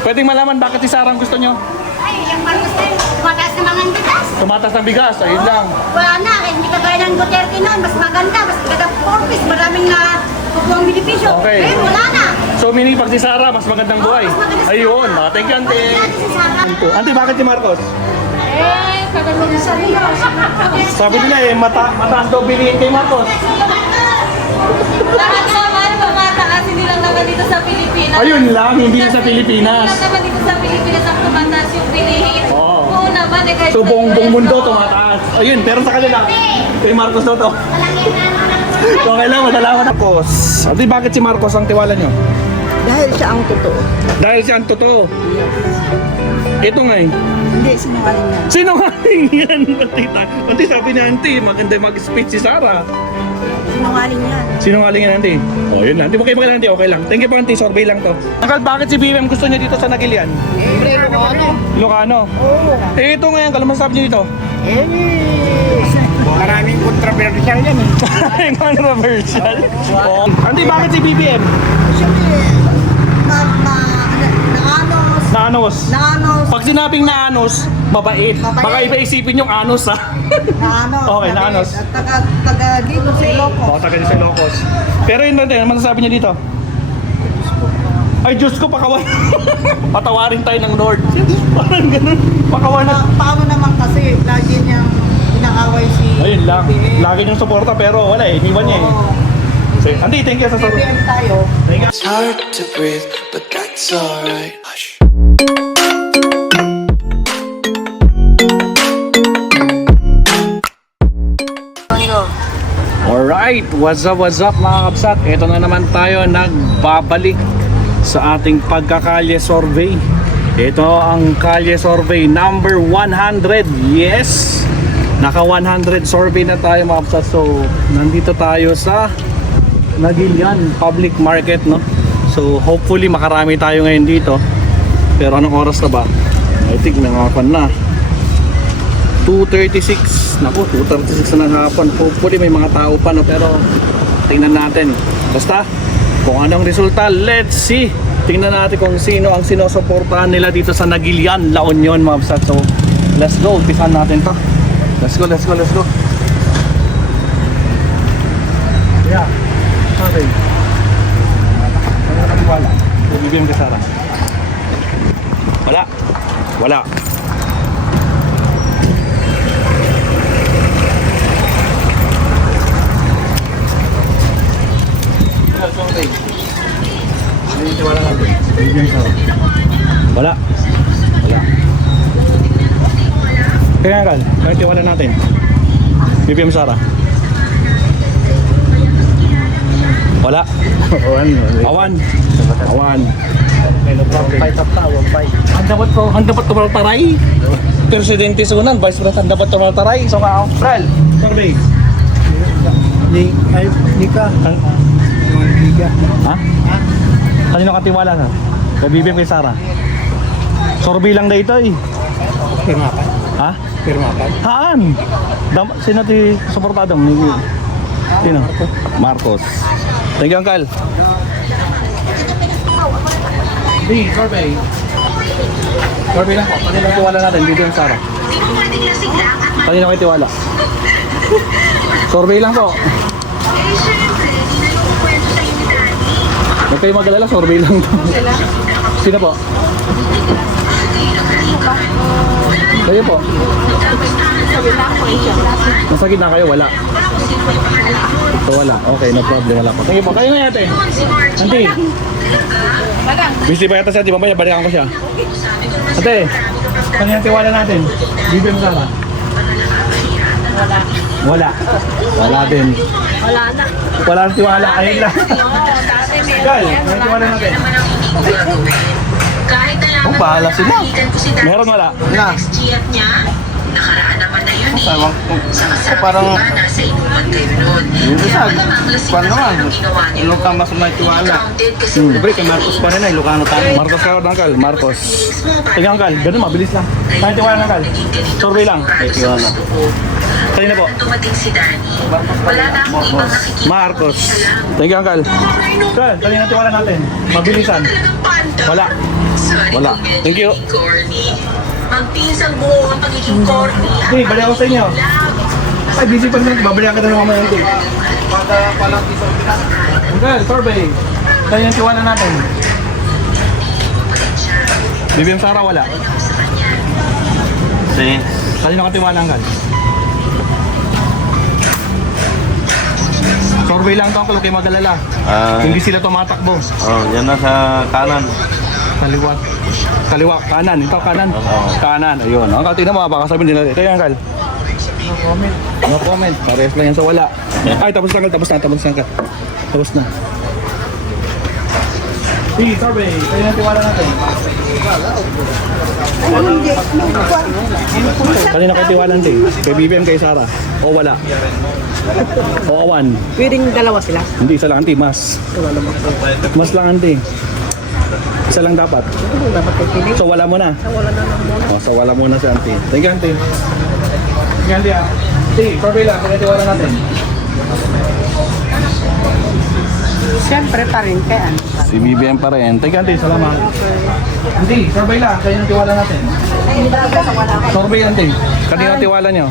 Pwedeng malaman bakit si Sarah ang gusto nyo? Ay, yung Marcos na yun, tumataas na mga bigas. Tumatas ng bigas, ayun lang. Wala na, hindi kagaya ng Duterte noon. Mas maganda, mas ganda purpose. Maraming na kukuha ang benepisyo. Okay. Ngayon, wala na. So meaning pag si Sarah, mas magandang buhay. Mas maganda si Ayun, Sarah. thank you, Ante. Bakit si Sarah? Ante, bakit si Marcos? Kaganda sa iyo. Sabi nila mataas daw bilihin kay Marcos. Lahat naman tumataas, hindi lang naman dito sa Pilipinas. Ayun lang, hindi sa Pilipinas. Hindi lang naman dito sa Pilipinas ang tumataas yung bilihin. Oo. Oo naman, eh, kahit So sa buong US, mundo oo. tumataas. Ayun, pero sa kanila, kay Marcos daw to. So kailangan madalaman Marcos. Ante, bakit si Marcos ang tiwala nyo? Dahil siya ang totoo. Dahil siya ang totoo. Ito nga eh. Hindi, sinungaling yan. Sinungaling yan, Tita. Ante, sabi ni Auntie, maganda mag-speech si Sarah. Sinungaling yan. Sinungaling yan, Auntie. O, yun lang. Di ba kayo maganda, Auntie? Okay lang. Thank you po, Auntie. Survey lang to. Nakal, bakit si BBM gusto niya dito sa Nagilian? Siyempre, ano? Ilocano. Oo. Eh, ito ngayon, kalaman sabi niyo dito. Maraming controversial yan eh. Controversial. Oh. Auntie, bakit si BBM? Siyempre, naanos. Naanos. Pag sinabing naanos, mabait. Mabait. Baka iba isipin yung anos, ha? Naanos. Okay, naanos. Taga dito sa Ilocos. Oo, taga sa Ilocos. Pero yun natin, ano masasabi niya dito? Ay, Diyos ko, pakawan. Patawarin tayo ng Lord. Parang ganun. Pakawan na. Paano naman kasi, lagi niyang inaaway si Ayun lang. BBM. Lagi niyong suporta pero wala eh. Iniwan niya eh. Oo. So, Auntie, thank you sa support. BBM tayo. It's hard to breathe, but that's alright. Hush. Alright, what's up mga kapsat? Ito na naman tayo nagbabalik sa ating pagkakalye survey. Ito ang kalye survey number 100. Yes! Naka 100 survey na tayo mga kapsat. So, nandito tayo sa Nagilian Public Market, no? So, hopefully makarami tayo ngayon dito. Pero anong oras na ba? I think nangapan na 2:36. Naku, 2:36 na ng hapon. Hopefully may mga tao pa, no? Pero tingnan natin. Basta kung anong resulta, let's see. Tingnan natin kung sino ang sinusuportahan nila dito sa Nagilian, La Union, mga kapsat. So let's go, umpisahan natin to. Let's go. Yeah. Okay. Wala. Bibigyan ka, Sarah. Wala. Wala. Kaya kan, kahit tiwala natin. BBM Sara. Wala. Awan. Ang dapat tumaltaray. Presidente sunan, Vice President dapat tumaltaray. So ka, Pral. Survey. Nika. Ha? Kanino ka tiwala na? Kay BBM, kay Sara. Survey lang na ito eh. Pirmapan. Ha? Pirmapan. Haan? Sino ti suportadong? Sino? Marcos. Thank you, Uncle. Survey. Survey lang po. Kanino kayo tiwala natin? BBM, Sara. Kanino kayo tiwala? Survey lang po. Huwag kayo mag-alala, survey lang to. Sino po? Kayo po? Nasa gitna kayo, wala. So wala, okay, no problem, wala po. Thank you po, kayo nga ate. Auntie. Busy pa yata siya, di ba maya, balikan ko siya. Ate, ano yung tiwala natin? BBM Sara? Wala din. Wala nang tiwala, ayun lang. Gal, may tiwala natin. Kahit na lang Bahala sila. Meron wala? na. Next GF niya, nakaraan naman na yun eh. Sa kasama, parang- diba, nasa inuman kayo nun. Kaya malamang lasing Paano na nga? yung ginawa niyo. Ilong ka mas may tiwala. Counted kasi Siyempre, kay Marcos pa rin ay Ilocano tayo. Marcos ka, Uncle. Marcos. Sige, Uncle. Ganun, mabilis lang. Tayo tiwala, Uncle. Survey lang. May tiwala. Kanina po. Nang dumating si Danny, wala na akong ibang nakikita. Marcos. Siya lang. Thank you, Uncle. Uncle, kanina tiwala natin. Mabilisan. Talagang panda. Wala. Sorry Wala. kung medyo Thank you. naging corny. Magpinsang buo ang pagiging corny. Hey, balik ako sa inyo. Ay, busy pa naman. Babalikan ka na ng mamaya ito. Uncle, survey. Kanina tiwala natin. BBM Sara, wala. Kasi, Kanina ka tiwala, Uncle. Survey lang to, Uncle. Huwag kayo mag-alala. Hindi sila tumatakbo. yan na sa kanan. Kaliwa. Kaliwa, kanan. Ito, kanan. Oo. Kanan, ayun. Uncle, tingnan mo, baka sabihin nila. Kaya, Uncle. No comment. Parehas lang yan sa wala. Ay, tapos na, Uncle. Tapos na, Uncle. Tapos na. Hey, survey. Kaya na tiwala natin. Kanina kayo tiwala natin. Kay BBM, kay Sara. O wala. O awan. Pwedeng dalawa sila. Hindi, isa lang, auntie. Mas. Mas lang, auntie. Isa lang dapat. So wala mo na. So wala muna si auntie. Thank you, auntie. Thank you, auntie. Auntie, survey lang. Kaya tiwala natin. Siyempre pa rin kaya. Si BBM pa rin. Thank you, auntie. Salamat. Auntie, survey lang. Kaya yung tiwala natin. Survey, auntie. Kanina tiwala nyo.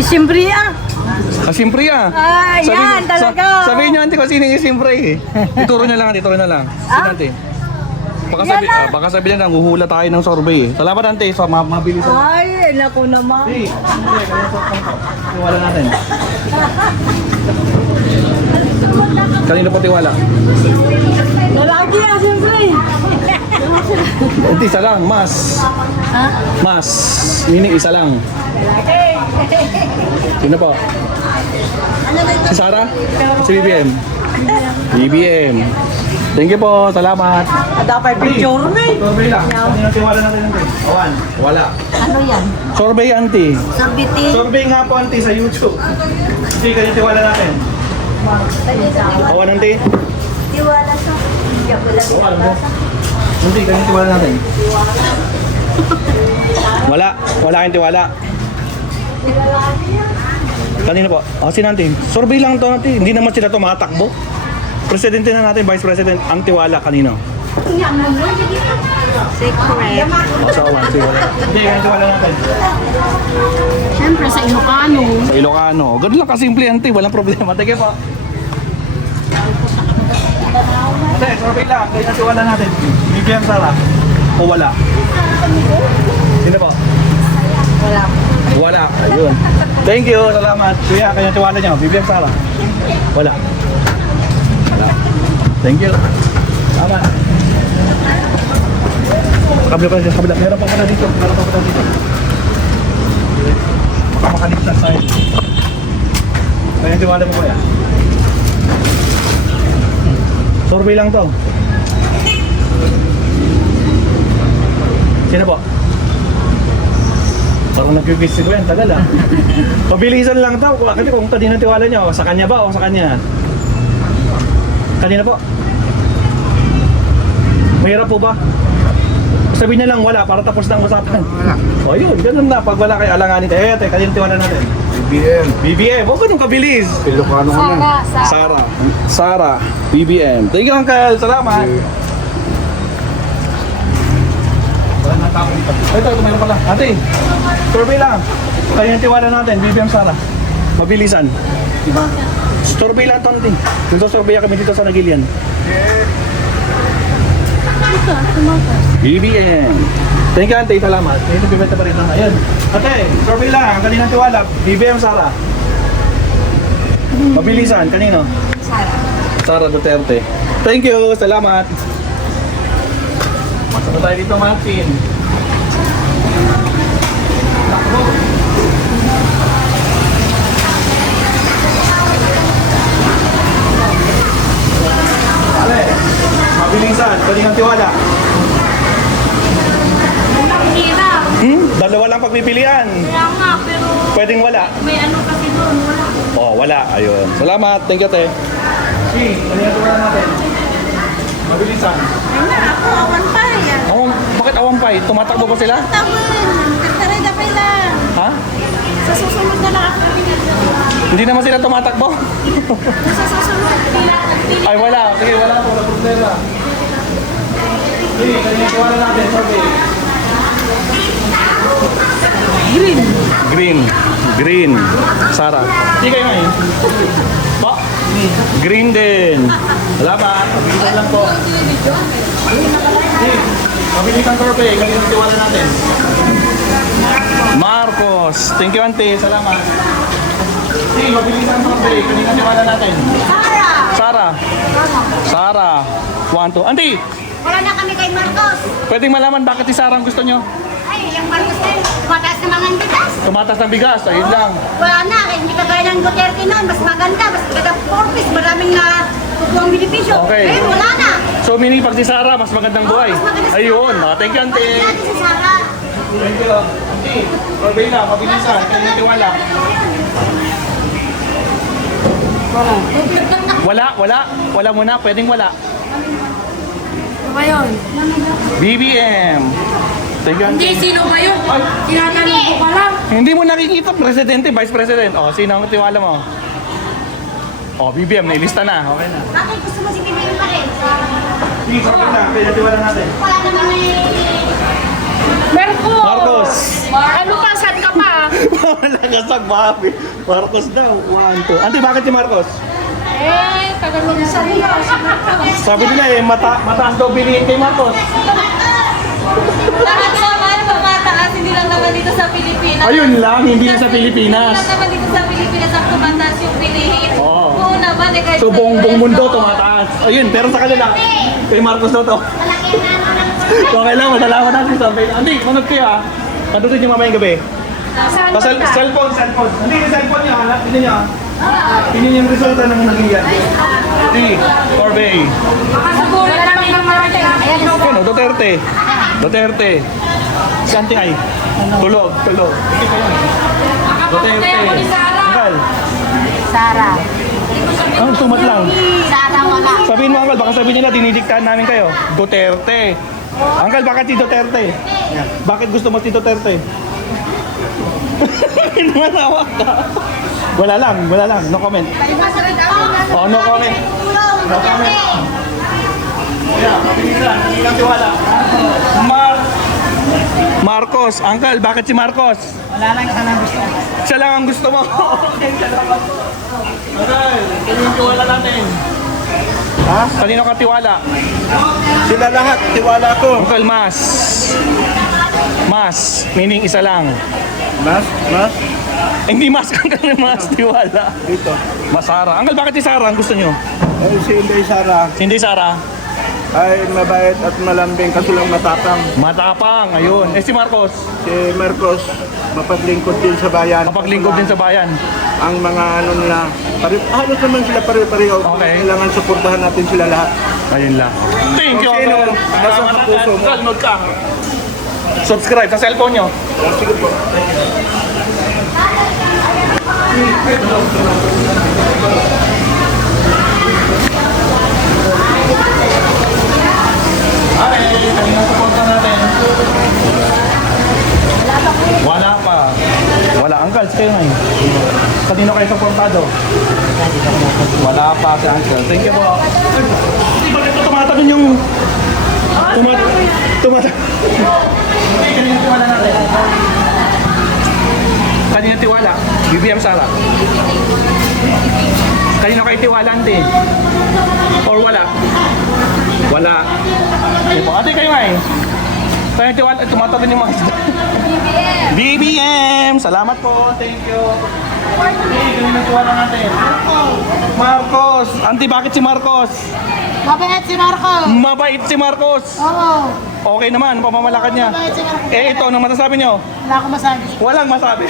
Siyempre Kasimpre ah. Ah, yan, talaga. Sabihin nyo, auntie, kung sino yung simpre eh. Ituro nyo lang, auntie. Ituro nyo lang. Sino, auntie? Baka sabi niya, nanguhula tayo ng survey eh. Salamat, auntie. So, mabilis ako. Ay, naku naman. Hey, tiwala natin. Kanino po tiwala? Lalaki yan, siyempre. Hindi, isa lang. Mas. Mas. Meaning isa lang. Sino po? Si Sara? Si BBM? BBM. Thank you po. Salamat. Dapat picture me. Survey lang. Kanino tiwala natin natin? Awan. Wala. Ano yan? Survey, auntie. Sorbiti. Survey nga po, auntie, sa YouTube. Sige, kanino tiwala natin? Awan, auntie. Tiwala sa. Hindi ako lang Awan, mo. Auntie, kanino tiwala natin? Wala. Wala kayong tiwala. Kanino po? Si auntie. Survey lang to, auntie. Hindi naman sila tumatakbo. Presidente na natin, Vice President, ang tiwala kanino? Secret. Sa awan, tiwala. Hindi, kanino tiwala natin? Siyempre sa Ilocano. Sa Ilocano. Ganun lang kasimple, auntie. Walang problema. Thank you po. Ate, survey lang. Kaya natiwala natin. BBM Sara. O wala? Sino po? Wala. Wala. Ayun. Thank you. Salamat. Kuya, kaya natiwala niyo. BBM Sara. Wala. Wala. Thank you. Salamat. Kabila pa siya. Kabila. Meron pa pala dito. Meron pa pala dito. Baka makaligtas tayo. Kaya natiwala mo kuya. Survey lang to. Sino po? Parang nag-quiz si Gwen, tagal ah. Pabilisan lang to. Kasi kung kanina tiwala niyo, sa kanya ba o sa kanya? Kanina po? Mahirap po ba? Sabihin na lang wala para tapos na ang usapan. Wala. O yun, ganun na. Pag wala kayo alanganin. Kanina tiwala natin. BBM. BBM, huwag ganun kabilis. Ilocano ko na. Sara, BBM. Thank you, Uncle. Salamat. Wala na tao dito. Ito, meron pala. Ate, survey lang. Kaya yung tiwala natin, BBM Sara. Mabilisan. Survey lang ito, ate. Nagsasurvey kami dito sa Nagilian. BBM. Thank you, ate. Salamat. Ito, bibenta pa rin lang. Ayan. Ate, survey lang. Kaninang tiwala. BBM Sara. Mabilisan. Kanino? Sara Duterte. Thank you. Salamat. Masama tayo dito, Martin. Ale, mabilisan. Kaninang tiwala. Hirap. Dalawa lang pagpipilian. Kaya nga, pero Pwedeng wala. may ano kasi doon, wala. Oh, wala. Ayun. Salamat. Thank you, te. Si, kaninang tiwala natin. Mabilisan. Ano, ako awan pa yan. Bakit awampay? Tumatakbo ba sila? Tawin. Kataray na pa lang. Ha? Sa susunod na lang ako. Hindi naman sila tumatakbo. Sa susunod. Ay, wala. Sige, wala po. Wala problema. Sige, kanina tuwala natin. Survey. Green. Sarah. Hindi kayo ngayon. Po? Green din. Wala ba? Pabilisan lang po. Sige, pabilisan survey. Kanina tuwala natin. Marcos. Thank you, Auntie. Salamat. Sige, pabilisan survey. Kanina tiwala natin. Sarah. 1, 2. Auntie, Wala na kami kay Marcos. pwedeng malaman bakit si Sarah ang gusto nyo? Ay, yung Marcos din. Tumataas na mga bigas. Tumatas ng bigas, ayun lang. Wala na. Hindi kagaya ng Duterte noon. Mas maganda. Mas maganda 4 piece. Maraming na kukuhang benepisyo. Okay. Eh, wala na. So meaning pag si Sarah, mas magandang buhay. mas maganda si Ayun, Sarah. thank you, Auntie. Pagod natin si Sarah. Thank you. Auntie, survey na, mabilisan. Kanina tiwala. Wala muna, pwedeng wala. Ano ba yun? BBM. Thank you, Hindi, Auntie. sino ba yun? Ay, Tinatanong ko pa lang. hindi mo nakikita, Presidente, Vice President. O, sino ang tiwala mo? O, BBM, nailista na. Okay na. Bakit gusto mo si Bibiin pa rin? Sige, survey na, kaya tiwala natin. Wala naman Marcos. Ano pa? Saan ka pa? Wala kasag, Bobby. Marcos daw. 1, 2. Auntie, bakit si Marcos? Eh, tagal mo sa iyo. Sabi nila mataas daw bilihin kay Marcos. Lahat naman pamataas, hindi lang naman dito sa Pilipinas. Ayun lang, hindi na sa Pilipinas. Hindi lang naman dito sa Pilipinas ang tumataas yung bilihin. Oo. Oo naman, eh, kahit So sa buong US, mundo oo. tumataas. Ayun, pero sa kanila, kay Marcos daw to. Okay lang, masalamat natin sa sabi. Hindi, manood kayo ah. Patutin yung mamayang gabi. Saan Sa ba ka? cellphone. Hindi, yung cellphone nyo, hanap. Tingnan nyo ah. Tingnan yung resulta ng naging yan. Hindi, survey. Makasaguro na lang ng marami. Ano, Duterte. Si Auntie ay. Tulog. Duterte. Kaya mo ni Sarah. Uncle. Sarah. Ah, tumat lang. Sarah wala. Sabihin mo, Uncle, baka sabihin nila, dinidiktahan namin kayo. Duterte. Uncle, bakit si Duterte? Bakit gusto mo si Duterte? Manawa ka. Wala lang. No comment. Oh, no comment. No comment. Yeah, mabilisan. Hindi lang tiwala. Marcos. Uncle, bakit si Marcos? Wala lang ka na gusto. Siya lang ang gusto mo. Okay, salamat po. Uncle, kanino tiwala natin? Ha? Kanino ka tiwala? Sila lahat, tiwala ko. Uncle, Mas, meaning isa lang. Mas? Hindi mas kang mas tiwala. Dito. Mas Sarah. Uncle, bakit si Sarah ang gusto nyo? Ay, si Inday Sara Hindi Sarah. ay mabait at malambing kaso lang matapang. Matapang, ayun. Si Marcos, Si Marcos, mapaglingkod din sa bayan. mapaglingkod din sa bayan. Ang mga ano nila, halos naman sila pare-pareho. Okay. Kailangan suportahan natin sila lahat. Ayun lang. Thank you, Kung sino, Uncle. nasa sa puso mo. Uncle, mag ka. Subscribe sa cellphone nyo. Sige po. Ay, kanina supporta natin. Wala pa. Wala, Uncle. Kayo ngayon. Kanino kayo supportado? Wala pa si Uncle. Thank you po. Hindi ba ito tumatanong yung... Hindi, kanino tiwala natin? Kanino tiwala? BBM Sara. Kanino kayo tiwala, Ante? Or wala? Wala. Sige po. Ate, kayo nga eh. Kanino tiwala? Tumatabi yung mga... BBM! Salamat po. Thank you. Hey, kanino tiwala natin? Marcos. Ante, bakit si Marcos? Mabait si Marco. Mabait si Marcos. Oo. Okay naman, pamamalakad niya. Mabait si Marco. Eh, ito, anong masasabi niyo? Wala akong masabi. Walang masabi.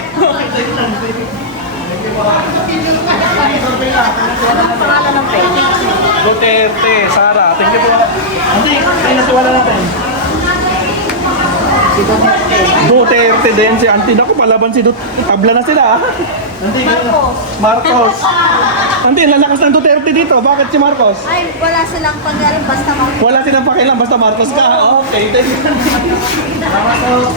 Duterte, Sara. Thank you po. Ante, kayo natiwala natin. Duterte din si Auntie. Naku, palaban si Duterte. Tabla na sila. Auntie, Marcos. Auntie, lalakas ng Duterte dito. Bakit si Marcos? Ay, wala silang pag-alam basta Marcos. Wala silang pakialam, basta Marcos ka. Okay, thank you. Salamat po.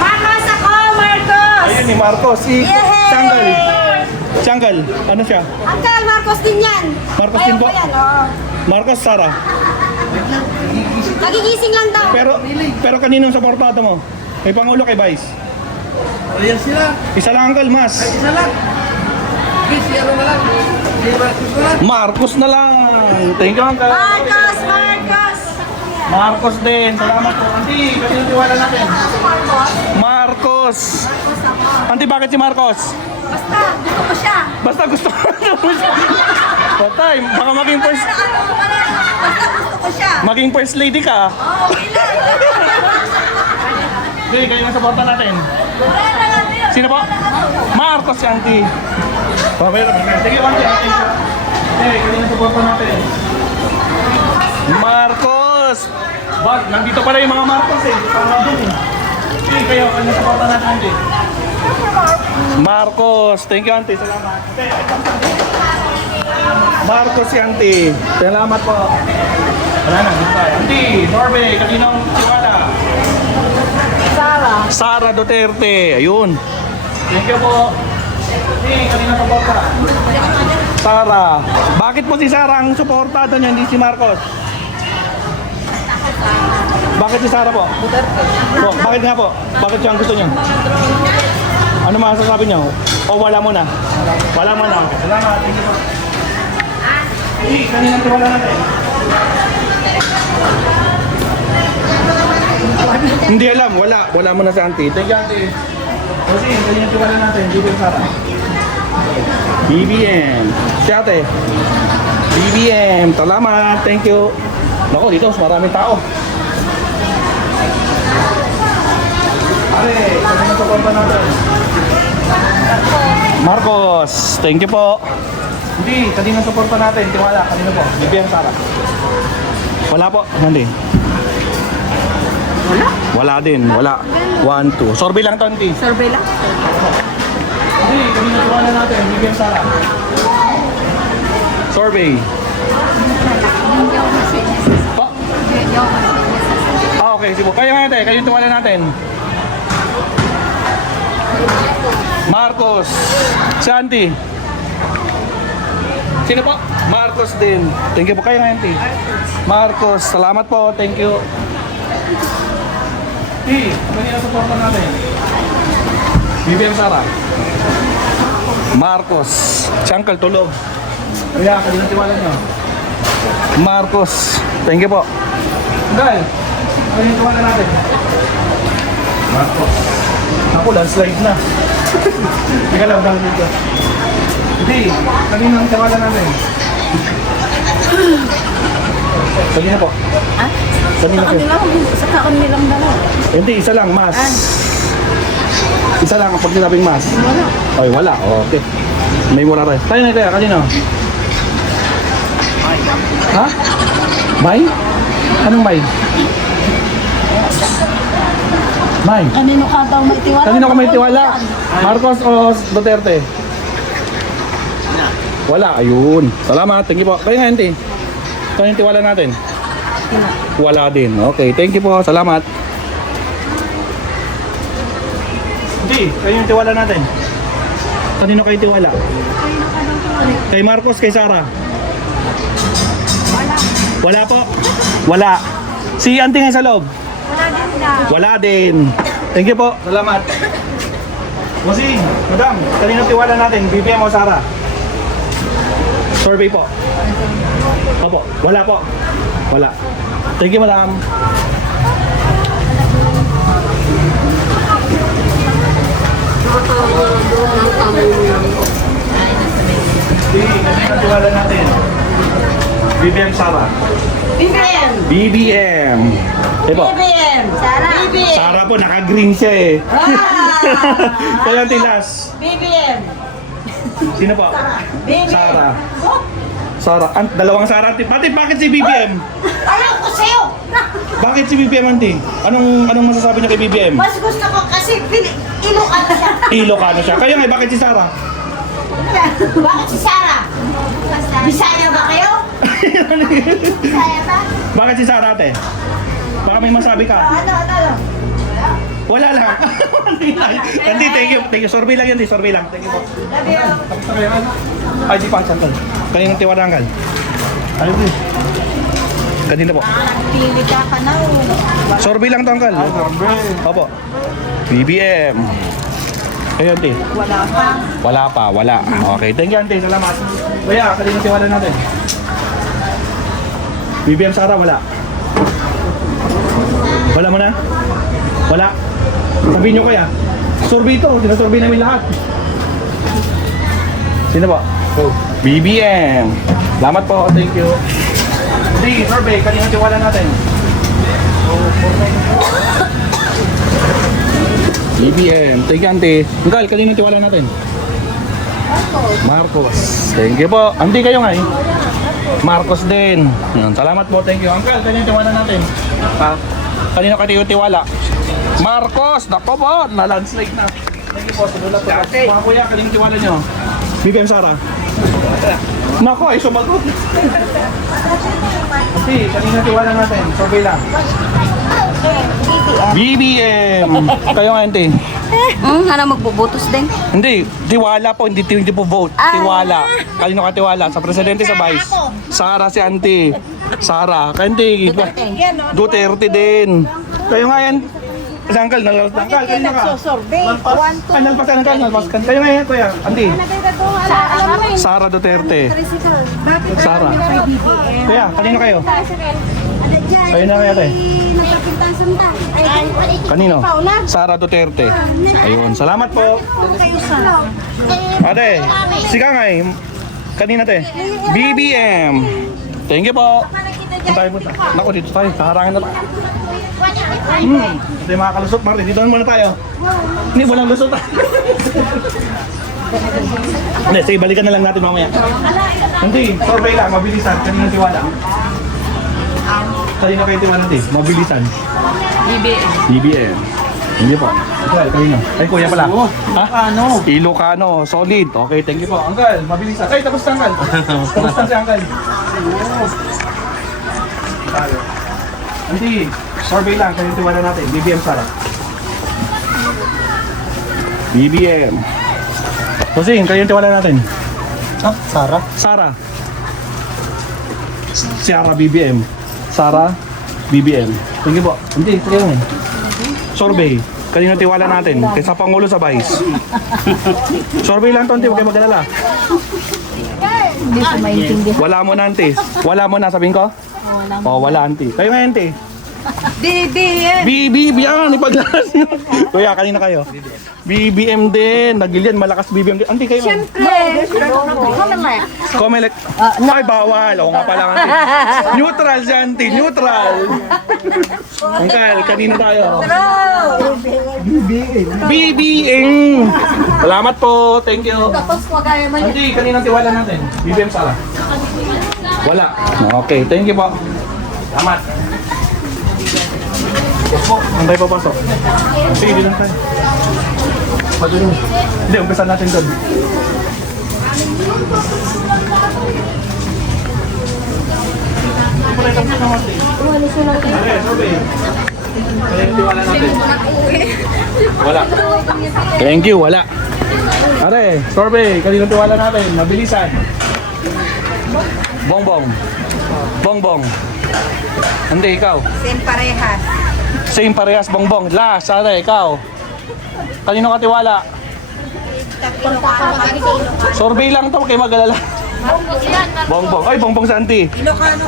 Marcos ako, Marcos! Ayun ni Marcos, si Yehey! Changal. Changal, ano siya? Uncle, Marcos din yan. Marcos Ayaw din po? ko yan, oo. Marcos, Sara. Nagigising lang daw. Pero kaninong suportado mo? Kay Pangulo, kay Vice? Ayan sila. Isa lang, Uncle, mas. Isa lang. Si ano na lang. Si Marcos na lang. Marcos na lang. Thank you, Uncle. Marcos, Marcos! Marcos din. Salamat po. Auntie, kanino tiwala natin? Marcos. Auntie, bakit si Marcos? Basta, gusto ko siya. Basta gusto ko siya. Patay, baka maging first, Basta gusto ko siya. maging first lady ka. Oo, ilan. Sige, kayo ang suporta natin. Sino po? Marcos si Auntie. Oh, meron. Sige, Auntie. Sige, kayo ang suporta natin. Marcos! Bag, nandito pala yung mga Marcos eh. Para doon eh. Sige, kayo ang suporta natin, Auntie. Marcos. Thank you, Auntie. Salamat. Marcos si Auntie. Salamat po. Wala na, dito tayo. Auntie, Norbe, kaninong tiwala? Sara Duterte. Ayun. Thank you po. Auntie, kaninong suporta? Sara. Bakit po si Sara ang suportado niya, hindi si Marcos? Bakit si Sara po? Po, bakit nga po? Bakit siya ang gusto niyo? Ano masasabi niyo? O wala mo na? Wala mo na. Salamat. Thank you po. Hey, kaninang tiwala natin? Hindi alam. Wala. Wala mo na sa Auntie. Thank you, Auntie. Kasi, kaninang tiwala natin? BBM Sara. BBM. Si ate. BBM. Salamat. Thank you. Naku, dito maraming tao. Are, kaninang suporta natin? Marcos. Thank you po. Hindi, kaninang suporta natin? Tiwala. Kanino po? BBM Sara. Wala po. Hindi. Wala? Wala din. Wala. 1, 2. Survey lang to, Auntie. Survey lang. Hindi, kaninang tiwala natin? BBM Sara. Survey. Po? Ah, okay. Sige po. Kayo nga tayo. Kayo tiwala natin. Marcos. Si Auntie. Sino po? Marcos din. Thank you po kayo nga, Auntie. Marcos. Salamat po. Thank you. Kanina suporta natin. BBM Sara. Marcos. Si Uncle tulog. Kaya, kanina tiwala nyo. Marcos. Thank you po. Dahil, kanina tiwala natin. Marcos. Ako, landslide na. Teka lang, dahil dito. Hindi, kanina ang tiwala natin. Kanina po. Ha? Kanina po. Sa kaon nilang dalawa. Hindi, isa lang, mas. Isa lang, pag sinabing mas. Wala. Ay, wala. Okay. May mura rin. Tayo na tayo, kanino? Ha? May? Anong may? May? Kanino ka daw may tiwala? Kanino ka may tiwala? Marcos o Duterte? Wala, ayun. Salamat, thank you po. Kaya nga, Auntie. Kanino tiwala natin? Wala din. Okay, thank you po. Salamat. Hindi, kayo yung tiwala natin. Kanino kayo tiwala? Kay Marcos, kay Sara? Wala po. Wala. Si Auntie nga sa loob? Wala din na. Wala din. Thank you po. Salamat. Bossing, madam, kanino tiwala natin? BBM o Sara? Survey po. Opo. Wala po. Wala. Thank you, madam. Kanino tiwala natin? BBM Sara. BBM! BBM. Ito. BBM! Sara! BBM! Sara po, naka-green siya eh. Kaya tilas. BBM! Sino po? BBM! Sara. Sara. Dalawang Sara. Pati, bakit si BBM? Alam ko sa'yo! Bakit si BBM, Auntie? Anong masasabi niya kay BBM? Mas gusto ko kasi Ilocano siya. Ilocano siya. Kaya nga, bakit si Sara? Bakit si Sarah? Bisaya ba kayo? Bisaya ba? Bakit si Sarah ate? Baka may masabi ka? Ano? Wala lang. Hindi, thank you. Thank you. Sorbet lang yan, sorbet lang. Thank you po. Tapos na kayo, ano? Ay, di pa, santol. Kaninong tiwala, Uncle? Ano po? Kanina po. Pili ka na. Sorbet lang to, Uncle. Opo. BBM. Ayun, ate. Wala pa. Wala. Okay, thank you, ate. Salamat. Kuya, kaninong tiwala natin? BBM Sarah, wala. Wala mo na? Wala. Sabihin nyo kaya. Survey ito. Sinasurvey namin lahat. Sino po? BBM. Salamat po. Thank you. Sige, survey. Kanina tiwala natin. BBM. Thank you, auntie. Uncle, kanina tiwala natin? Marcos. Thank you po. Auntie kayo nga eh. Marcos din. Yan. Salamat po. Thank you. Uncle, kanina tiwala natin? Kanina kayo tiwala? Marcos. Nako po. Na-landslide na. Thank you po. Sudulat po. Mga kuya, kanina tiwala nyo? BBM Sarah? Nako, ay sumagot. Auntie, kanina tiwala natin? Survey lang. BBM. Kayo nga, auntie? Ano magbubutos din? Hindi, tiwala po, hindi po vote. Tiwala. Kanino ka tiwala? Sa presidente, sa vice. Sara si auntie. Sara. Kandi. Duterte din. Kayo nga yan. Kasi uncle, nalpas kanina ka. Nalpas ka. Kayo nga yan, kuya. Auntie. Sara Duterte. Sara. Kuya, kanino kayo? Kayo na kaya tayo. Kanino? Sara Duterte. Ayun, salamat po. Ate, sika nga eh. Kanina te. BBM. Thank you po. Saan tayo punta? Naku, dito tayo. Kaharangan na tayo. Ito yung mga kalusot, Martin. Dito muna tayo. Hindi, walang lusot. Hindi, sige, balikan na lang natin mamaya. Hindi, survey lang, mabilisan. Kanina tiwala. Kanina kayo tiwala natin, mabilisan. BBM. Hindi po. Uncle, kanina. Ay, kuya pala. Ha? Ano? Ilocano. Solid. Okay, thank you po. Uncle, mabilisan. Ay, tapos na, Uncle. Tapos na si Uncle. Hindi, survey lang. Kanina tiwala natin. BBM Sarah. BBM. Kusing, kanina tiwala natin. Sarah? Sarah. Sarah BBM. Sarah BBM. Thank you po. Hindi, kayo nga. Survey. Kanino tiwala natin? Kaysa Pangulo sa Vice. Survey lang to, hindi. Huwag kayo mag-alala. Hindi ko maintindihan. Wala mo na, auntie. Wala mo na, sabihin ko? Oh, wala, auntie. Kayo nga, auntie. BBM! BBM, ipaglalas nyo. Kuya, kanina kayo? BBM din. Nagilian, malakas BBM din. Auntie, kayo nga. Comelec. Ay, bawal. Oo nga pala, auntie. Neutral si auntie. Neutral. Uncle, kanina tayo. BBM. Salamat po. Thank you. Tapos magaya man Auntie, kanina tiwala natin. BBM Sara. Wala. Okay, thank you po. Salamat. Saan tayo papasok? Sige, din lang tayo. Pagulong. Hindi, umpisan natin doon. Okay, survey. Kaya yung tiwala natin. Wala. Thank you, wala. Are, survey. Kanino tiwala natin? Mabilisan. Bongbong. Bongbong. Hindi, ikaw. Same parehas. Same parehas, bongbong. Last, are, ikaw. Kanino ka tiwala? Survey lang to, kayo mag-alala. Bongbong. Ay, bongbong sa auntie.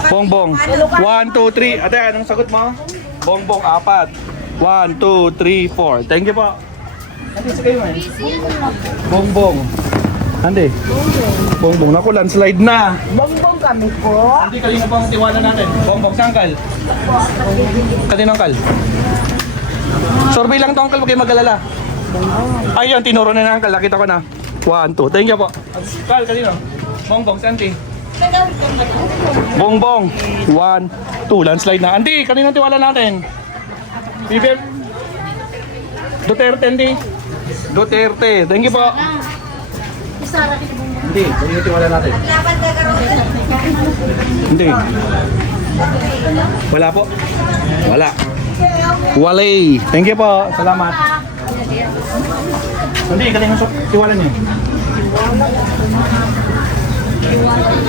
Bongbong. 1, 2, 3. Ate, anong sagot mo? Bongbong, 4. 1, 2, 3, 4. Thank you po. Ate, sige mo eh. Bongbong. Ante. Bongbong. Naku, landslide na. Bongbong kami po. Ante, kanina po ang tiwala natin. Bongbong, sa Uncle? Kanino Uncle? Survey lang to, Uncle. Huwag kayo mag-alala. Ayun, tinuro na na Uncle. Nakita ko na. 1, 2. Thank you po. Uncle, kanino? Bongbong, sa Auntie. Bongbong. 1, 2. Landslide na. Auntie, kanino tiwala natin? BBM? Duterte, Auntie. Duterte. Thank you po. Hindi, kanino tiwala natin? Hindi. Wala po. Wala. Walay. Thank you po. Salamat. Hindi, kanina sa tiwala niyo.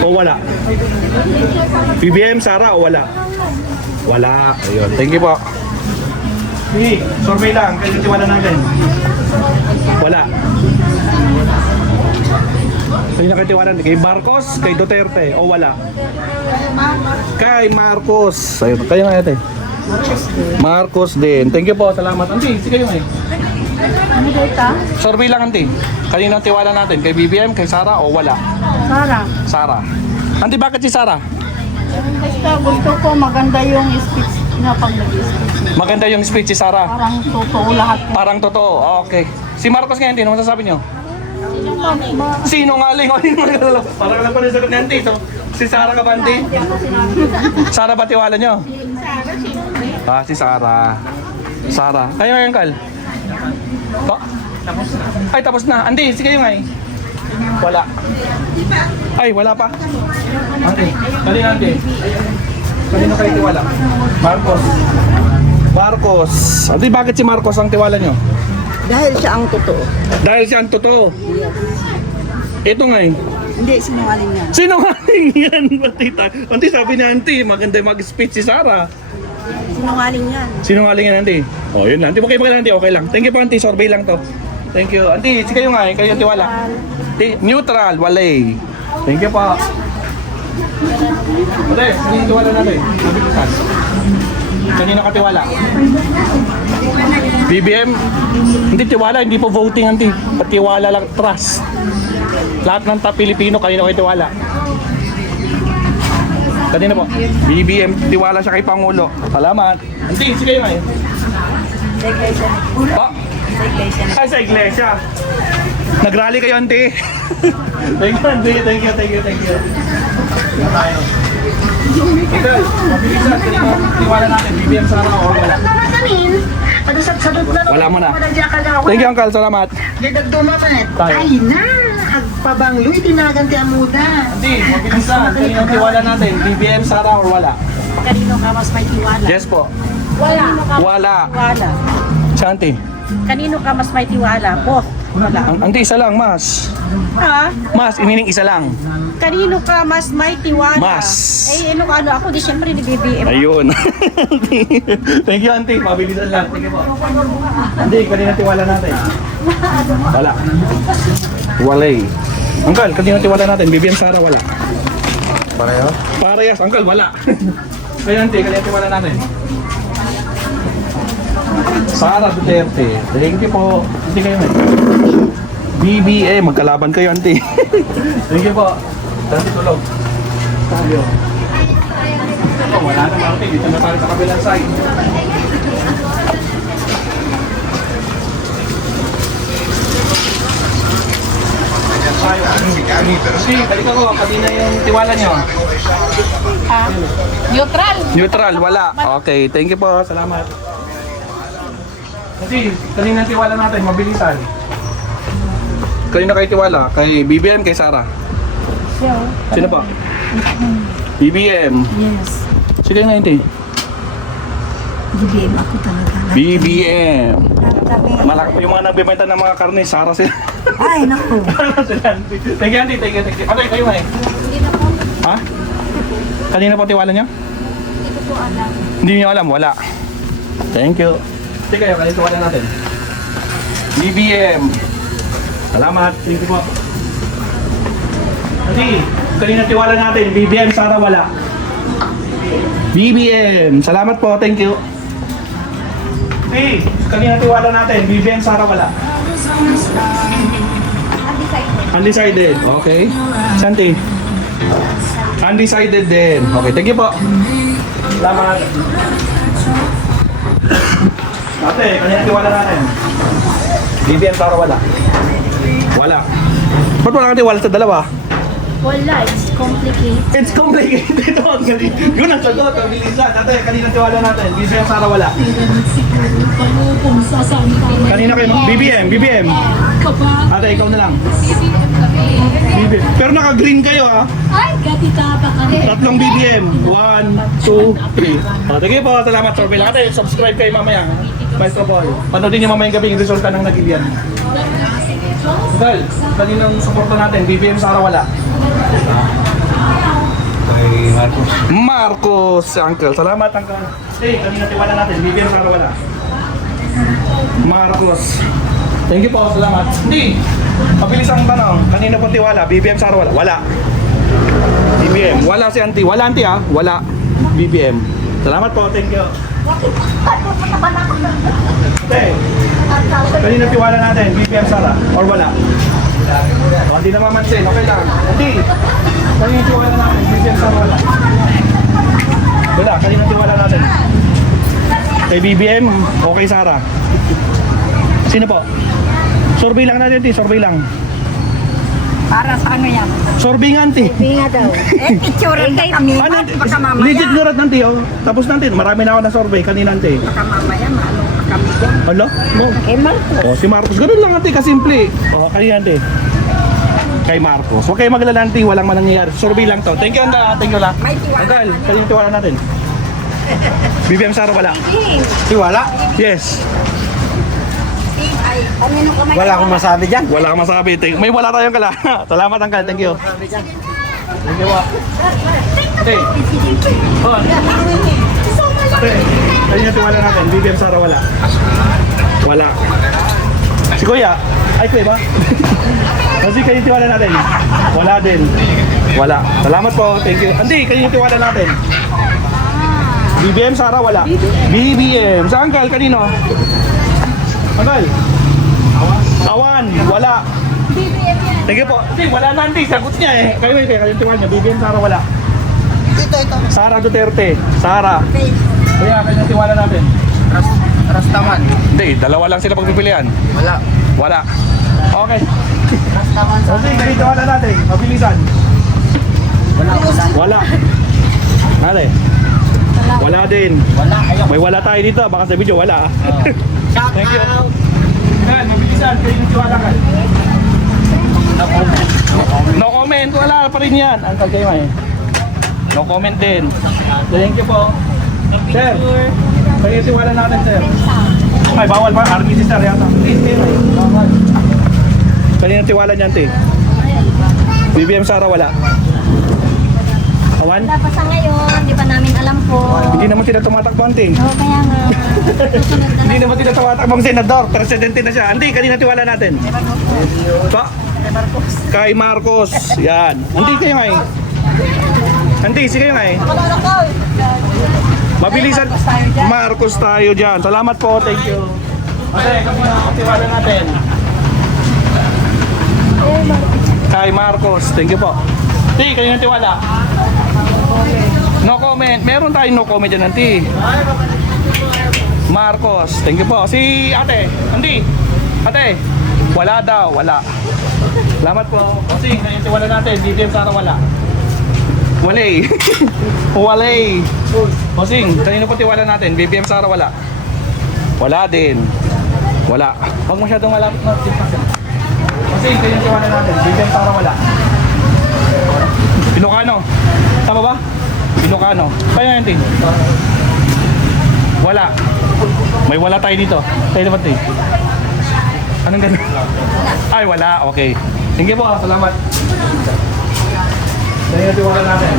O wala? BBM, Sara o wala? Wala. Ayun. Thank you po. Hindi, survey lang. Kaya tiwala natin. Wala. Kaya nakatiwala kay Marcos, kay Duterte o wala? Kay Marcos. Ayun. Kayo nga ate. Marcos din. Thank you po. Salamat. Auntie, sige kayo ngayon. Ano dito? Survey lang, auntie. Kanina tiwala natin. Kay BBM, kay Sara o wala? Sara. Sara. Auntie, bakit si Sara? Basta gusto ko maganda yung speech na pag nag-speech. Maganda yung speech si Sara. Parang totoo lahat. Parang totoo. Okay. Si Marcos ngayon din, ano masasabi niyo? Sinungaling. Parang lang pa rin sagot ni auntie. So, si Sara ka ba, auntie? Sara ba tiwala niyo? Ah, si Sara. Sara. Kayo ngayon, Kal? Oh? Ay, tapos na. Auntie, sige kayo ngayon. Wala. Ay, wala pa. Auntie, kanina auntie. Kanina kayo tiwala? Marcos. Marcos. Auntie, bakit si Marcos ang tiwala niyo? Dahil siya ang totoo. Dahil siya ang totoo. Ito nga eh. Hindi, sinungaling yan. Sinungaling yan, Batita. Auntie, sabi ni auntie, maganda mag-speech si Sara. Sinungaling yan. Sinungaling yan, auntie. Oh, yun lang. Auntie, okay ba kayo, auntie? Okay lang. Thank you po, auntie. Survey lang to. Thank you. Auntie, sige kayo nga eh. Kayo tiwala. Neutral, walay. Thank you po. Ate, sige tiwala natin. Mabilisan. Kanina ka tiwala? BBM? Hindi tiwala, hindi po voting, auntie. Patiwala lang, trust. Lahat ng Pilipino, kanina kayo tiwala. Kanina po. BBM, tiwala siya kay Pangulo. Salamat. Auntie, sige nga eh. Sa iglesia. Oh. Ay, sa iglesia. Nag-rally kayo, auntie. Thank you, auntie. Thank you, thank you, thank you. Yan tayo. Ikaw, mabilisan. Tiwala natin. BBM Sara o wala? Wala mo na. Thank you, Uncle. Salamat. Tayo. Ay na, agpabangloy, tinaganti ang muda. Auntie, mabilisan. Kanino tiwala natin? BBM Sara o wala? Kanino ka mas may tiwala? Yes po. Wala. Wala. Wala. Siya, auntie. Kanino ka mas may tiwala? Po. Wala. Auntie, isa lang, mas. Ha? Mas, imining isa lang. Kanino ka mas may tiwala? Mas. Eh, ano ako, di syempre ni BBM. Ayun. Thank you, auntie. Mabilisan lang. Thank you po. Auntie, kanina tiwala natin. Wala. Walay. Uncle, kanina tiwala natin. BBM Sara, wala. Pareho? Parehas. Uncle, wala. Kaya auntie, kanina tiwala natin. Sara Duterte. Thank you po. Hindi kayo ngayon. BBM. Magkalaban kayo, auntie. Thank you po. Dati tulog. Tayo. Oh, wala na Martin. Dito na tayo sa kabilang side. Sige, balik ako. Kanina yung tiwala nyo. Neutral. Neutral, wala. Okay, thank you po. Salamat. Kasi, kanina tiwala natin, mabilisan. Kanina kayo tiwala? Kay BBM, kay Sara? Sino pa? BBM. Yes. Sige nga hindi. BBM ako talaga. BBM. Kami. Malaki pa yung mga nagbebenta ng mga karne, Sara sila. Ay, naku. Thank you, auntie. Thank you, thank you. Ano kayo nga eh? Ha? Kanina po tiwala niyo? Hindi ko po alam. Hindi niyo alam, wala. Thank you. Sige kayo, kanina tiwala natin. BBM. Salamat. Thank you po. Auntie, kanina tiwala natin. BBM, Sara, wala. BBM. Salamat po. Thank you. Auntie, kanina tiwala natin. BBM, Sara, wala. Undecided. Okay. Santi. Undecided din. Okay, thank you po. Salamat. Ate, kanina tiwala natin. BBM, Sara, wala. Wala. Ba't wala ka tiwala sa dalawa? Wala, it's complicated. It's complicated. Ito ang galing. Yun ang sagot. Ang bilisan. Ate, kanina tiwala natin. BBM, Sara, wala. Kanina kayo. BBM. Ate, ikaw na lang. BBM. Pero naka-green kayo ha. Ay, gatita pa kami. Tatlong BBM. 1, 2, 3. O, sige po, salamat survey lang. Ate, subscribe kayo mamaya. Maestro Paul. Panoodin niyo mamayang gabi yung resulta ng nag-ilian. Dahil, kaninang suporta natin, BBM Sara wala. Kay Marcos. Marcos, Uncle. Salamat, Uncle. Hey, kanina tiwala natin, BBM Sara wala. Marcos. Thank you po, salamat. Hindi. Mabilis ang tanong. Kanina po tiwala, BBM Sara wala. Wala. BBM. Wala si Auntie. Wala Auntie ah. Wala. BBM. Salamat po, thank you. Okay. Kanina tiwala natin, BBM Sara. Or wala? O, hindi na mamansin. Okay lang. Hindi. Kanina tiwala natin, BBM Sara wala. Wala, kanina tiwala natin. Kay BBM, okay Sara. Sino po? Survey lang natin, survey lang. Para sa ano yan? Survey nga, Auntie. Nga daw. Picture kay kami. Ano, legit nurat nanti oh. Tapos nanti, marami na ako na survey kanina nanti. Baka mamaya maano pa kami doon. Ano? Mo. Kay Marco. Oh, si Marcos. Ganun lang nanti, kasimple. Oh, kanina nanti. Kay Marcos. Huwag kayo maglala nanti, walang manangyayari. Survey lang to. Thank you, Anda. Thank you lang. May tiwala. Uncle, kanina tiwala natin. BBM Sara wala. Tiwala? Yes. Ay, kanino ka may Wala akong masabi dyan. Wala kang masabi. May wala tayong kala. Salamat, Uncle. Thank you. Thank you, Hey. Oh. Hey. Kanina tiwala natin. BBM Sara wala. Wala. Si Kuya. Ay, Kuya ba? Kasi kanina tiwala natin. Wala din. Wala. Salamat po. Thank you. Hindi, kanina tiwala natin. BBM Sara wala. BBM. Sa Uncle, kanino? Uncle. Awan. Wala. Thank you po. Hindi, wala na hindi. Sagot niya eh. Kayo tiwala niya. BBM Sara wala. Ito. Sara Duterte. Sara. Kaya kanyang tiwala natin. Rastaman. Hindi, dalawa lang sila pagpipilian. Wala. Wala. Okay. Okay, ganito tiwala natin. Mabilisan. Wala. Ate. Wala din. Wala. Ayaw. May wala tayo dito. Baka sa video wala. Shout Thank you. out. Yan, mabilisan. Kayo yung tiwala ka. No comment. Wala pa rin yan. Uncle kayo eh. No comment din. Thank you po. Sir. Kayo yung tiwala natin, sir. Ay, bawal ba? RBC sir yata. Please, bawal. Kanina tiwala niyan, te. BBM Sara wala. Awan? Wala pa sa ngayon, di pa namin alam po. Hindi naman sila tumatakbo, te. Oo, kaya nga. Hindi naman sila tumatakbong senador. Presidente na siya. Hindi, kanina tiwala natin. Pa? Kay Marcos. Yan. Hindi kayo nga eh. Hindi, si kayo nga eh. Mabilisan. Marcos tayo dyan. Salamat po. Thank you. Ate, kanina tiwala natin. Kay Marcos. Thank you po. Ti, kanina tiwala. No comment. Meron tayong no comment dyan, Auntie. Marcos. Thank you po. Si ate. Hindi. Ate. Wala daw. Wala. Salamat po. Kasi kanina tiwala natin. BBM Sara wala. Walay. Walay. Bossing, kanina po tiwala natin. BBM Sara wala. Wala din. Wala. Huwag masyadong malapit na. Bossing, kanina tiwala natin. BBM Sara wala. Ilocano. Tama ba? Ilocano. Kaya nga yun, wala. May wala tayo dito. Tayo naman tayo. Anong gano'n? Ay, wala. Okay. Thank you po. Salamat. Kanina tiwala natin.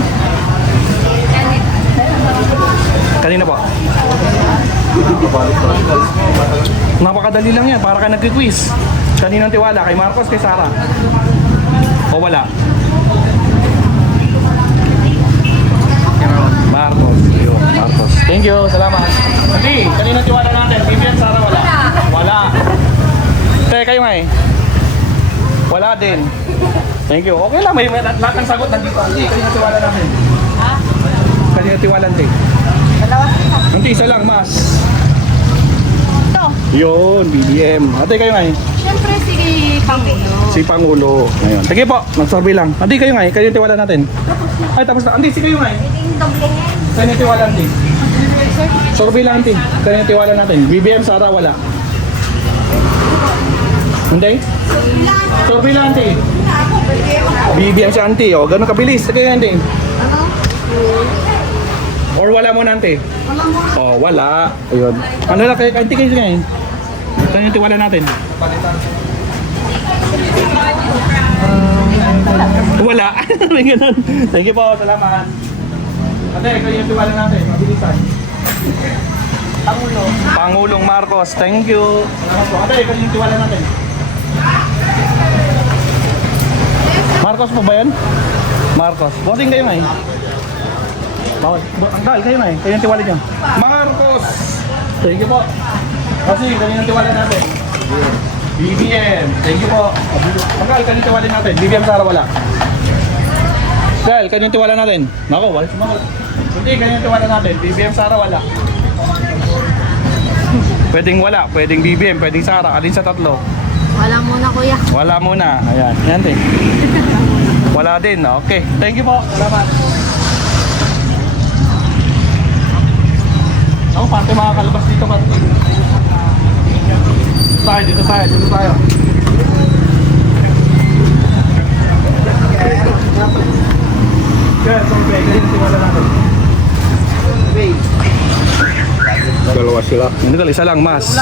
Kanina po. Napakadali lang yan. Para ka nag-quiz. Kaninang tiwala? Kay Marcos, kay Sara? O wala? Marcos. Yun, Marcos. Thank you. Salamat. Hindi. Kanina tiwala natin. BBM Sara wala. Wala. Teka kayo nga eh. Wala din. Thank you. Okay lang. May lahat ng sagot nandito. Hindi. Kanina tiwala natin. Kanina tiwala natin. Hindi. Isa lang. Mas. Ito. Yun. BBM. Ate kayo nga eh. Siyempre si Pangulo. Si Pangulo. Ngayon. Sige po. Nag-survey lang. Ate kayo nga eh. Kanina tiwala natin. Ay tapos na. Ante si kayo nga eh. Kanina tiwala natin. Survey lang natin. Kanina tiwala natin. BBM Sara wala. Hindi? Survey lang natin. BBM si auntie, oh. Ganun kabilis. Kaya auntie. Or wala mo na auntie? Oh, wala. Ayun. Ano na kay auntie kayo ngayon? Saan yung tiwala natin? Wala. May ganun. Thank you po. Salamat. Ate, kayo yung tiwala natin. Mabilisan. Pangulong Marcos. Thank you. Salamat po. Ate, kayo yung tiwala natin. Marcos po ba yan? Marcos. Bossing kayo ngayon. Bawal. Anggal, kayo ngayon. Kayo yung tiwala nyo. Marcos. Thank you po. Bossing, kayo yung tiwala natin. BBM. Thank you po. Anggal, kayo yung tiwala natin. BBM Sara wala. Anggal, kayo yung tiwala natin. Nako, wala sumagal. Hindi, kayo yung tiwala natin. BBM Sara wala. Pwedeng wala, pwedeng BBM, pwedeng Sara. Alin sa tatlo? Wala muna kuya. Wala muna. Ayan. Yan din. Wala din. Okay. Thank you po. Salamat. Ako, pati makakalabas dito. Dito tayo. Yes, okay. Ganyan tiwala natin. Dalawa sila. Hindi tal, isa lang, mas.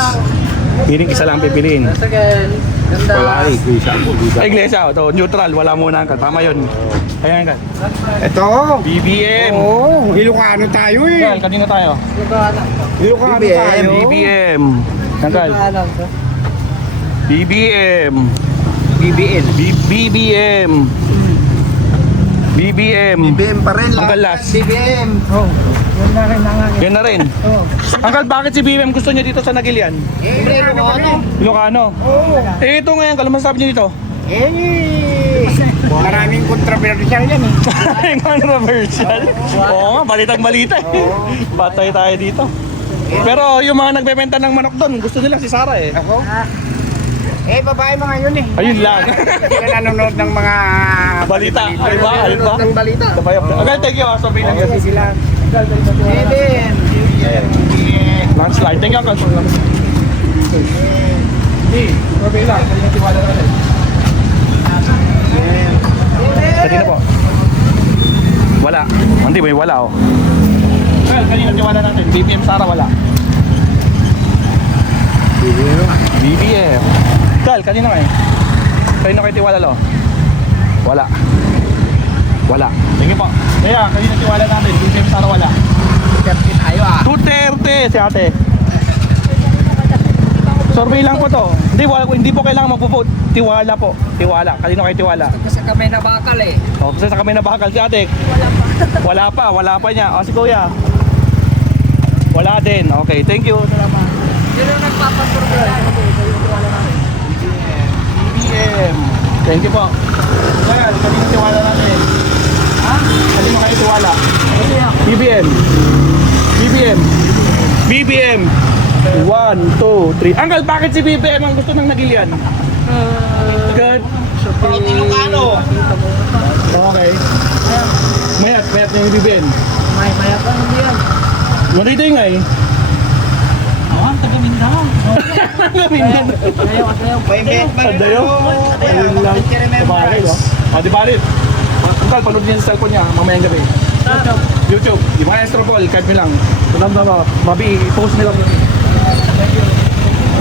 Meaning isa lang pipiliin. Wala eh. Isa. Ay, iglesia, ito, neutral, wala muna ang tama yun. Ayan ka. Ito. BBM. Oo. Ilocano tayo eh. Gal, kanina tayo. Ilocano tayo. BBM. Tanggal. BBM. BBN. BBM. BBM. BBM pa rin. Ang galas. BBM. Oh, yun na rin nangangin. Yan na rin. Angkal, bakit si BBM gusto niya dito sa Nagilian? Ilocano. Eh, ito ngayon, kalo masasabi niyo dito? Maraming controversial yan eh. Maraming controversial. Oo nga, balitang balita eh. Patay tayo dito. Pero yung mga nagbebenta ng manok doon, gusto nila si Sara eh. Ako? Babae mga yun eh. Ayun lang. Sila nanonood ng mga Balita. Ayun ba? Ng balita. Agad, thank you. Sabi lang Kasi sila. BBM. Landslide. Thank you, Uncle. Hindi. Sabi lang. Kanina tiwala natin. Kanina po. Wala. Hindi, may wala oh. Kanina tiwala natin. BBM Sara wala. BBM. Tal, kanina kayo. Kanina kayo tiwala lo. Wala. Wala. Thank you po. Kaya, kanina tiwala natin. BBM Sara wala. Tayo ah. Duterte si ate. Survey lang po to. Hindi po kailangan magpo-vote. Tiwala po. Tiwala. Kanino kayo tiwala? Kasi kami nabakal eh. O, kasi sa kami nabakal si ate. Wala pa niya. O, si kuya. Wala din. Okay, thank you. Salamat. Yun yung nagpapasurvey. BBM. Thank you po. Kaya, kanino tiwala natin? Ha? Kanino kayo tiwala? BBM. BBM. BBM. 1, 2, 3. Anggal, bakit si BBM ang gusto ng Nagilian? Good. Ilocano. Okay. Mayat na yung BBM. Mayat ano yan? Marito yung nga eh. Ang taga-Mindanao. May bet ba rin? Dayo? Ayun lang. Sabagay, no? O, di balit. Anggal, panood niya sa cellphone niya mamayang gabi. YouTube. Yung mga Astro Paul, kahit mo lang. Tunam na mabi, i-post nila. Thank you.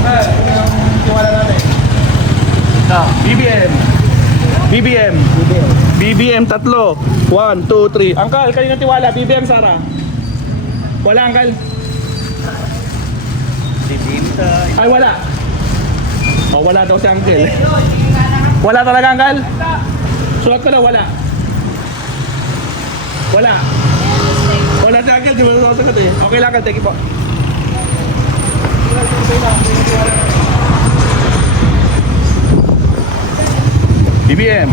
Okay, yung tiwala natin. BBM. BBM. BBM tatlo. 1, 2, 3. Angkal, kanina tiwala. BBM Sara. Wala, Angkal. Ay, wala. Oh, wala daw si Angkal. Wala talaga, Angkal? Sulat ko na, wala. Wala. Wala si Angkal, di ba nasasagot eh. Okay lang, Angkal. Thank you po. BBM.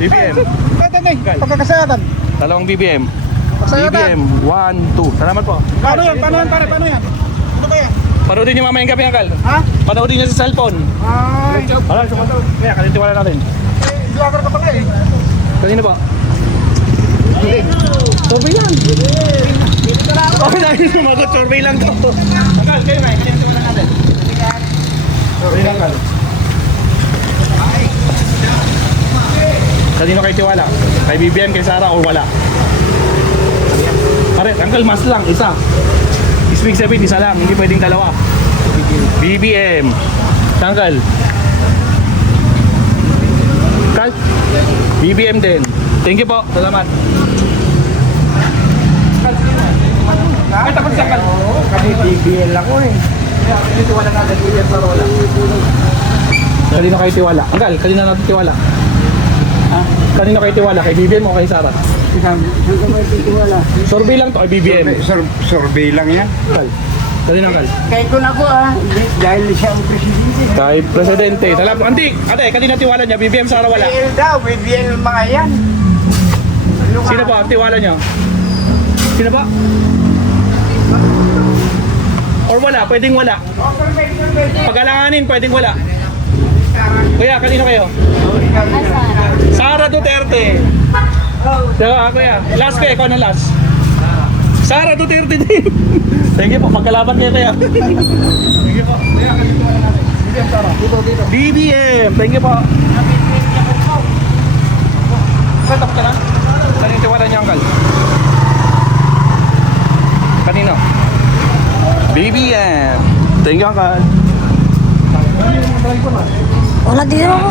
BBM. Pagkakasayatan. Dalawang BBM. Pagsayatan. BBM. 1, 2. Salamat po. Paano yan? Paano yan? Ano ba yan? Panoodin niyo mamayang gabi, Angkal. Ha? Panoodin niyo sa cellphone. Ay. Wala, sumasagot. Kaya, kanitiwala natin. Vlogger ka pala eh. Kanino po? Survey lang. Okay na yung sumagot, survey lang to. Angkal, kayo na, kanitiwala natin. Survey lang, Angkal. Kanino kayo tiwala? Kay BBM, kay Sara, o wala? Pare, Uncle, mas lang, isa. Speak sabihin, isa lang, hindi pwedeng dalawa. BBM. Uncle. Kal? BBM din. Thank you po, salamat. Ay, tapos siya, Kal. Kami BBL ako eh. Kanino tiwala natin, BBM, Sara, wala? Kanino kayo tiwala? Uncle, kanino natin tiwala? Ha? Kanino kayo tiwala? Kay BBM o kay Sara? Saan ka may titiwala? Survey lang to, kay BBM. Survey lang yan. Kal. Kanino, Kal? Kahit ko na po dahil siya ang presidente. Kay Presidente. Salamat. Ate, kanino tiwala niya? BBM, Sara, wala? BBL daw, BBL mga yan. Sino ba ang tiwala niyo? Sino ba? Or wala? Pwedeng wala. Pag-alanganin, pwedeng wala. Kuya, kanino kayo? Sara Duterte. Kuya, last kuya, ikaw na last. Sara Duterte din. Thank you po, magkalaban kayo kaya. Thank you po. Kuya, kanino wala natin? BBM, Sara. Dito. BBM, thank you po. Tapos ka na? Kanino tiwala niya, Uncle? Kanino? BBM. Thank you, Uncle. Wala dito mama.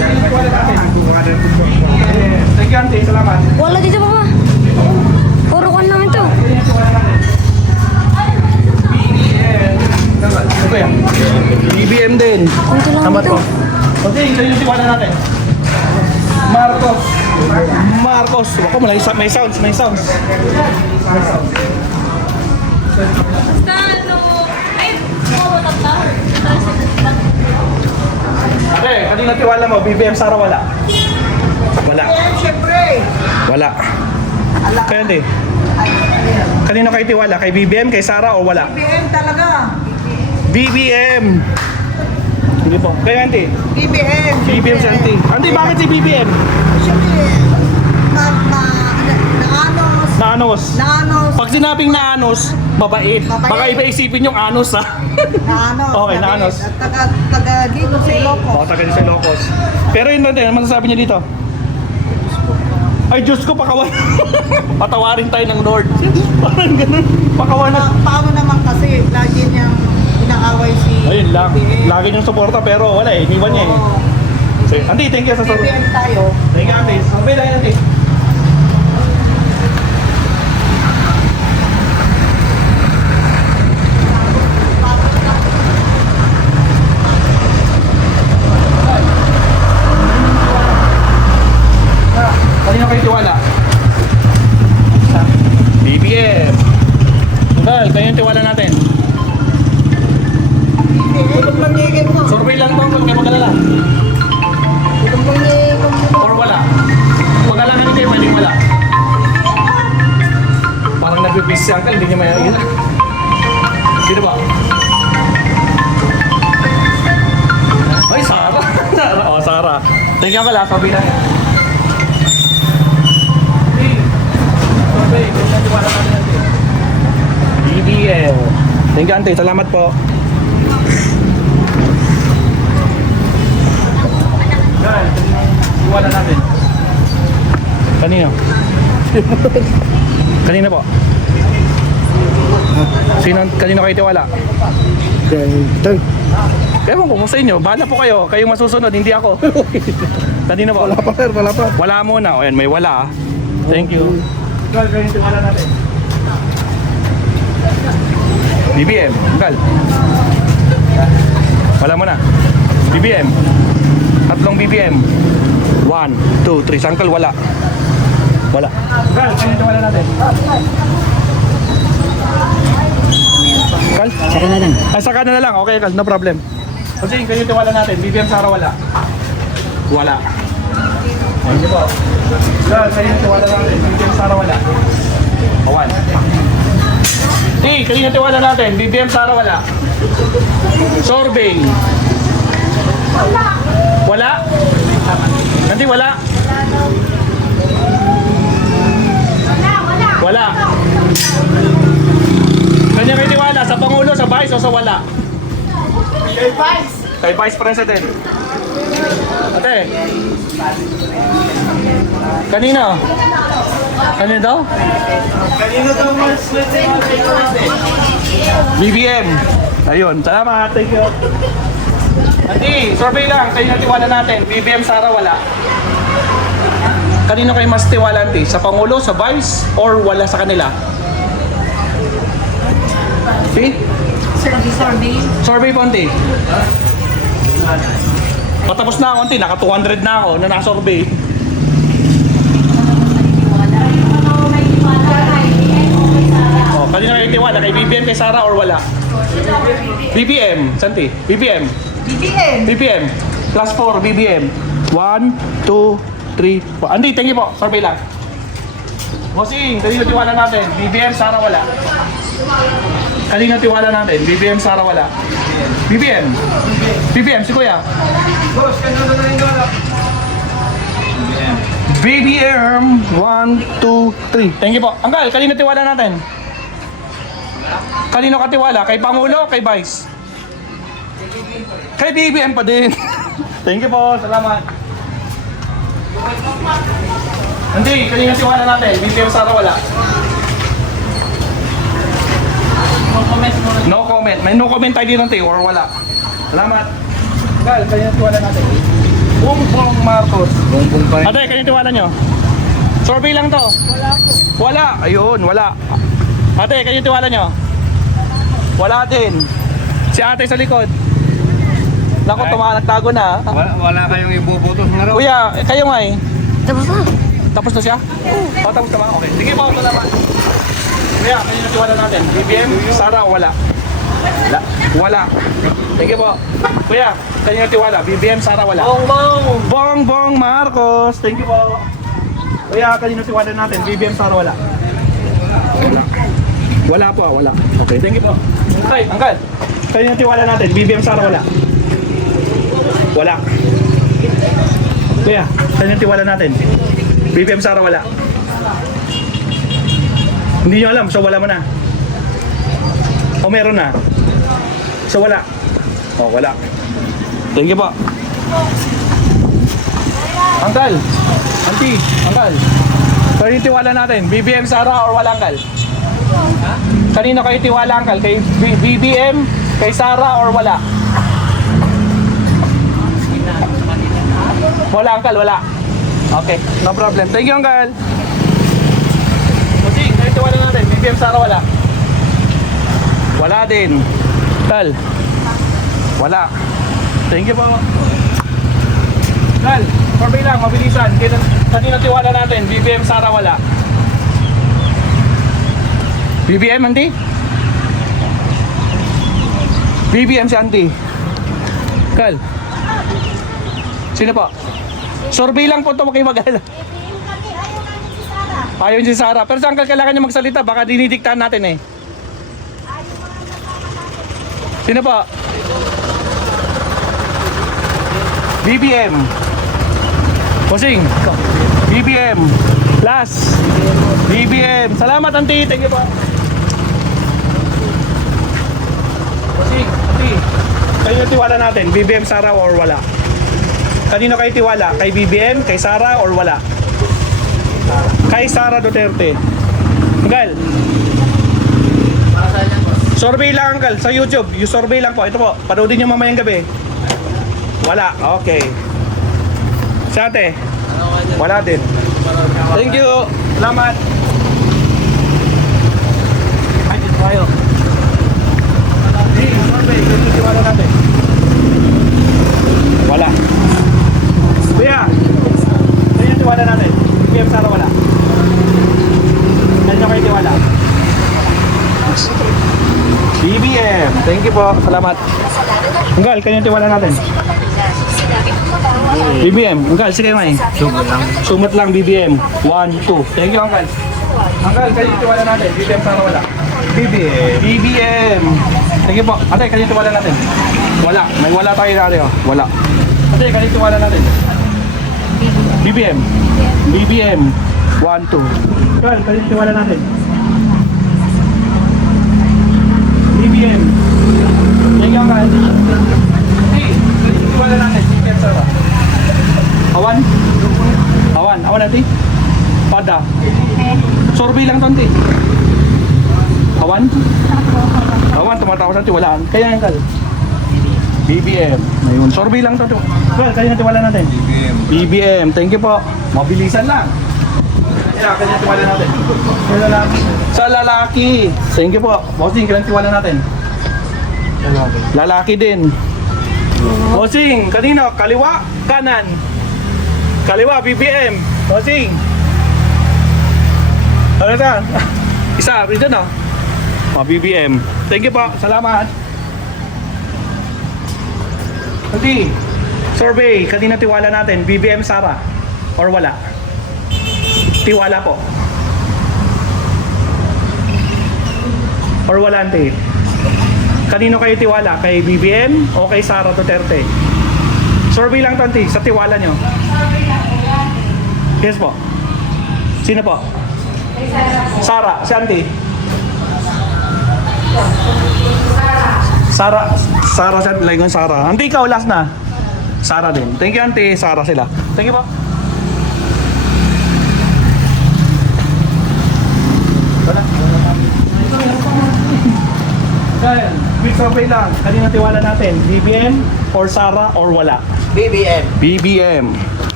Thank you, Auntie. Salamat. Wala dito mama. Puro kan namin to. Kuya, BBM din. Kunti lang Salamat dito. po. Okay, sa'yo yung tiwala natin. Marcos. Marcos. Ako, may sounds. Okay, kanina tiwala mo, BBM, Sara, wala? Wala. Siyempre. Wala. Kaya hindi. Kanino kayo tiwala? Kay BBM, kay Sara, o wala? BBM talaga. BBM! Hindi po. Kaya hindi. BBM. BBM si Auntie. Auntie, bakit si BBM? Siyempre. Naanos. Naanos. Pag sinabing naanos, mabait. Mabait. Baka iba isipin yung anos, ha? Naanos. Okay, Naanos. At taga dito sa Ilocos. Oo, taga sa Ilocos. Pero yun natin, ano masasabi niya dito? Ay, Diyos ko, pakawan. Patawarin tayo ng Lord. Parang ganun. Pakawan na. Paano naman kasi lagi niyang inaaway si Ayun lang. BBM. Lagi niyong suporta pero wala eh. Iniwan niya eh. Oo. So, Auntie, thank you sa support. BBM tayo. Thank you, Auntie. Sabi lang, Auntie. Kanino kayo tiwala? BBM. Uncle, kayo yung tiwala natin. Tutong manigin mo. Survey lang to, huwag kayo mag-alala. Tutong manigin mo. Or wala. Pag-alangan kayo, pwedeng wala. Parang nag-request si Uncle, hindi niya may yun. Sino ba? Ay, Sara. Sara. Oh, Sara. Thank you, Uncle, ha. Sabi lang. Survey, kung saan tiwala natin natin. BBL. Thank you, Auntie. Salamat po. Yan. Tiwala natin. Kanino? Kanino po? Kanino kayo tiwala? Ewan ko kung sa inyo. Bahala po kayo. Kayong masusunod, hindi ako. Kanino po? Wala pa sir, wala pa. Wala muna. O yan, may wala. Thank you. Gal, ganyan tiwala natin. BBM. Gal. Wala mo na. BBM. Tatlong BBM. 1, 2, 3. Sangkal, wala. Wala. Gal, ganyan tiwala natin. Gal? Saka na lang. Ay, saka na lang. Okay, Gal. No problem. Kasi ganyan tiwala natin. BBM, Sara, wala. Wala. Hindi po. Gal, ganyan tiwala natin. BBM, Sara, wala. Awan. Kanina tiwala natin. BBM, Sara, wala. Survey. Wala? Hindi, wala. Wala. Kanya kayo tiwala sa Pangulo, sa Vice o sa wala? Kay Vice. Kay Vice President. Ate. Kanino? Kanino daw? Kanino daw mas BBM. Ayun, salamat. Thank you. Ate, survey lang. Kanino tiwala natin? BBM, Sara, wala. Kanino kayo mas tiwala, ate? Sa Pangulo, sa Vice, or wala sa kanila? See? Survey po, ante. Patapos na ako, ante. Naka 200 na ako na nakasurvey. Oh, kanino kayo tiwala? Kay BBM, kay Sara, or wala? BBM, Santi. BBM. BBM. Plus 4, BBM. 1, 2, 3, 4. Andi, thank you po. Survey lang. Bossing, kanino tiwala natin? BBM, Sara, wala. Kanino tiwala natin? BBM, Sara, wala. BBM. BBM, si Kuya. Boss, kanino daw na wala? BBM, 1, 2, 3. Thank you po. Anggal, kanino tiwala natin? Kanino ka tiwala? Kay Pangulo, kay Vice? Kay BBM pa din. Thank you po. Salamat. Hindi, kanino tiwala natin? BBM, Sara, wala. No comment. May no comment tayo dito, or wala. Salamat. Anggal, kanino tiwala natin? Bongbong Marcos. Bongbong pa rin. Ate, kanino tiwala nyo? Survey lang to. Wala po. Wala. Ayun, wala. Ate, kanino tiwala nyo? Wala din. Si ate sa likod. Naku, nagtago na. Wala kayong ibubutos na raw. Kuya, kayo nga eh. Tapos na. Tapos na siya? Oo. Tapos na ba? Okay. Sige po, salamat. Kuya, kanino tiwala natin? BBM, Sara, wala. Wala. Wala. Sige po. Kuya, kanino tiwala? BBM, Sara, wala. Bongbong Marcos. Thank you po. Kuya, kanino tiwala natin? BBM, Sara, wala. Wala. Wala po, wala. Okay, thank you po. Tay, angkat. Kanino tiwala natin? BBM, Sara, wala. Wala. Kuya, kanino tiwala natin? BBM, Sara, wala. Hindi nyo alam, so wala mo na. O meron na. So wala. O wala. Thank you po. Uncle, auntie, uncle. Kanino tiwala natin? BBM, Sara, or wala, uncle? Kanino kayo tiwala, uncle? Kay BBM, kay Sara, or wala? Wala, uncle, wala. Okay, no problem. Thank you, uncle. Kasi, kayo tiwala natin. BBM, Sara, wala. Wala din. Tal. Wala. Thank you po. Tal, survey lang, mabilisan. Kanino tiwala natin? BBM, Sara, wala. BBM, auntie? BBM si auntie. Kal. Sino po? Survey lang po ito, huwag kayo mag-alala. Ayaw si Sara. Pero saan kailangan niya magsalita? Baka dinidiktahan natin eh. Sino po? BBM. Posing. BBM. Last. BBM. Salamat, auntie. Thank you po. Posing, auntie. Kanino tiwala natin? BBM, Sara, or wala? Kanino kayo tiwala? Kay BBM, kay Sara, or wala? Kay Sara Duterte. Anggal. Survey lang, Anggal, sa YouTube. Yung survey lang po. Ito po, panoodin nyo mamayang gabi. Wala. Okay. Sa ate? Wala din. Thank you. Salamat. Ay, dito tayo. Survey. Kanino tiwala natin? Wala. Kuya, kanino tiwala natin? BBM, Sara, wala. Kanino kayo tiwala? BBM. Thank you po. Salamat. Anggal, kanino tiwala natin? BBM. Anggal, sige may. Sumot lang. Sumot lang, BBM. 1, 2. Thank you, Anggal. Anggal, kanino tiwala natin? BBM, Sara, wala. BBM. BBM. Thank you po. Ate, kanino tiwala natin? Wala. May wala tayo na ate. Wala. Ate, kanino tiwala natin? BBM. BBM. 1, 2. Anggal, kanino tiwala natin? BBM. Thank you, Anggal. Hey, kanino tiwala tiwala natin? BBM Sara. Awan? Awan natin? Pada. Survey lang tonti. Awan? Awan, tumatawas natin, walaan. Kaya yan, Kal. BBM. Ayun, survey lang tonti. Kal, kaya tiwala natin? BBM. Thank you po. Mabilisan lang. Kaya, kanya tiwala natin. Sa lalaki. Sa lalaki. Thank you po. Bossing, kailan tiwala natin? Lalaki din. Bossing, kanino? Kaliwa, kanan. Kaliwa, BBM. Bossing. Ano ta? Isa, rin dyan, BBM. Thank you po. Salamat. Pati, survey, kanina tiwala natin, BBM Sara or wala? Tiwala po. Or wala, ante? Kanino kayo tiwala? Kay BBM o kay Sara Duterte? Survey lang, ante, sa tiwala nyo. Yes po. Sino po? Sara, si ante? Sara siya, like Sara. Auntie, ikaw last na. Sara din. Thank you, Auntie. Sara sila. Thank you po. Wala. Kyle, quick survey lang. Kanina tiwala natin, BBM or Sara or wala? BBM. BBM.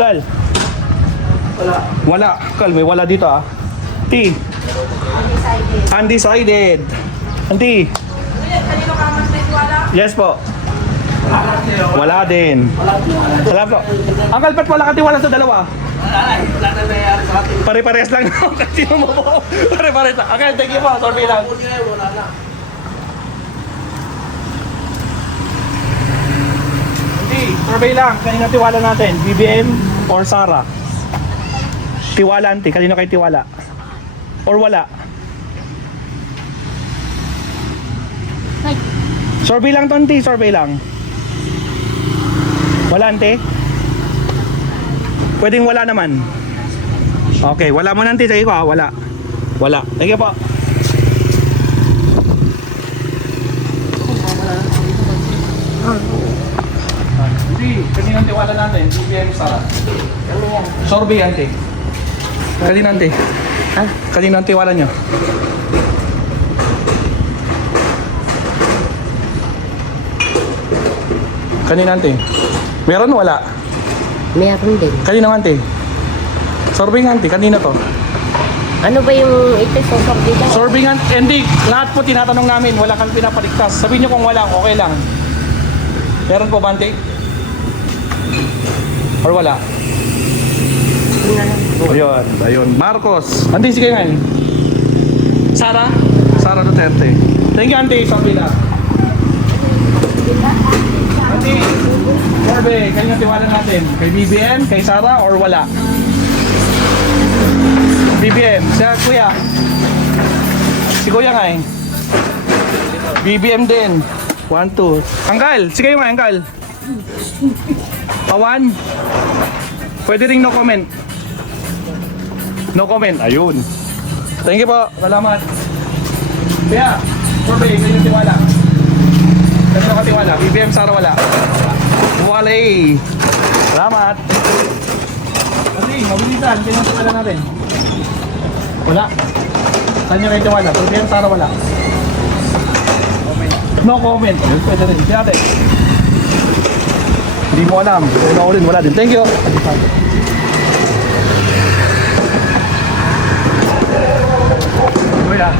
Kyle. Wala. Wala. Kyle, may wala dito T. Undecided. Auntie. Yes po. Wala din. Wala po. Uncle, ba't wala ka tiwala sa dalawa? Wala na nangyayari sa atin. Pare-parehas lang. Sino mo po? Pare-parehas lang. Uncle, thank you po. Survey lang. Wala na. Hindi, survey lang. Kanina tiwala natin. BBM or Sara? Tiwala, auntie. Kanino kayo tiwala? Or wala? Survey lang, tonti. Survey lang. Wala, ante? Pwedeng wala naman. Okay, wala mo, ante. Sige ko, wala. Wala. Thank you po. Hindi, kaninang tiwala natin. BBM Sara. Survey, ante. Kanina, ante. Kanina ang tiwala nyo? Kanina, ante. Meron, wala? Meron din. Kanina, ante. Survey nga, ante. Kanina to. Ano ba yung ito sosok dito? Survey nga, hindi. Lahat po tinatanong namin. Wala kang pinapaligtas. Sabihin nyo kung wala, okay lang. Meron po ba, ante? Or wala? Ayun, ayun. Marcos. Ante, sige nga. Sara? Sara Duterte. Thank you, ante. Survey lang. Ante, survey, kanya tiwala natin. Kay BBM, kay Sara, or wala? BBM, siya kuya. Si kuya nga BBM din. 1, 2. Angkal, sige nga, Angkal. Pawan. Pwede ring no comment. No comment, ayun. Thank you po, salamat. Kaya, survey, kanya tiwala. Kasi nakatiwala, BBM Sara wala. Wala eh. Salamat. Kasi, mabilisan, pinatiwala natin. Wala. Saan nyo kayo tiwala? BBM Sara wala. No comment. Yun, pwede rin. Pwede. Hindi mo alam. Kung ako rin, wala din. Thank you. Kuya.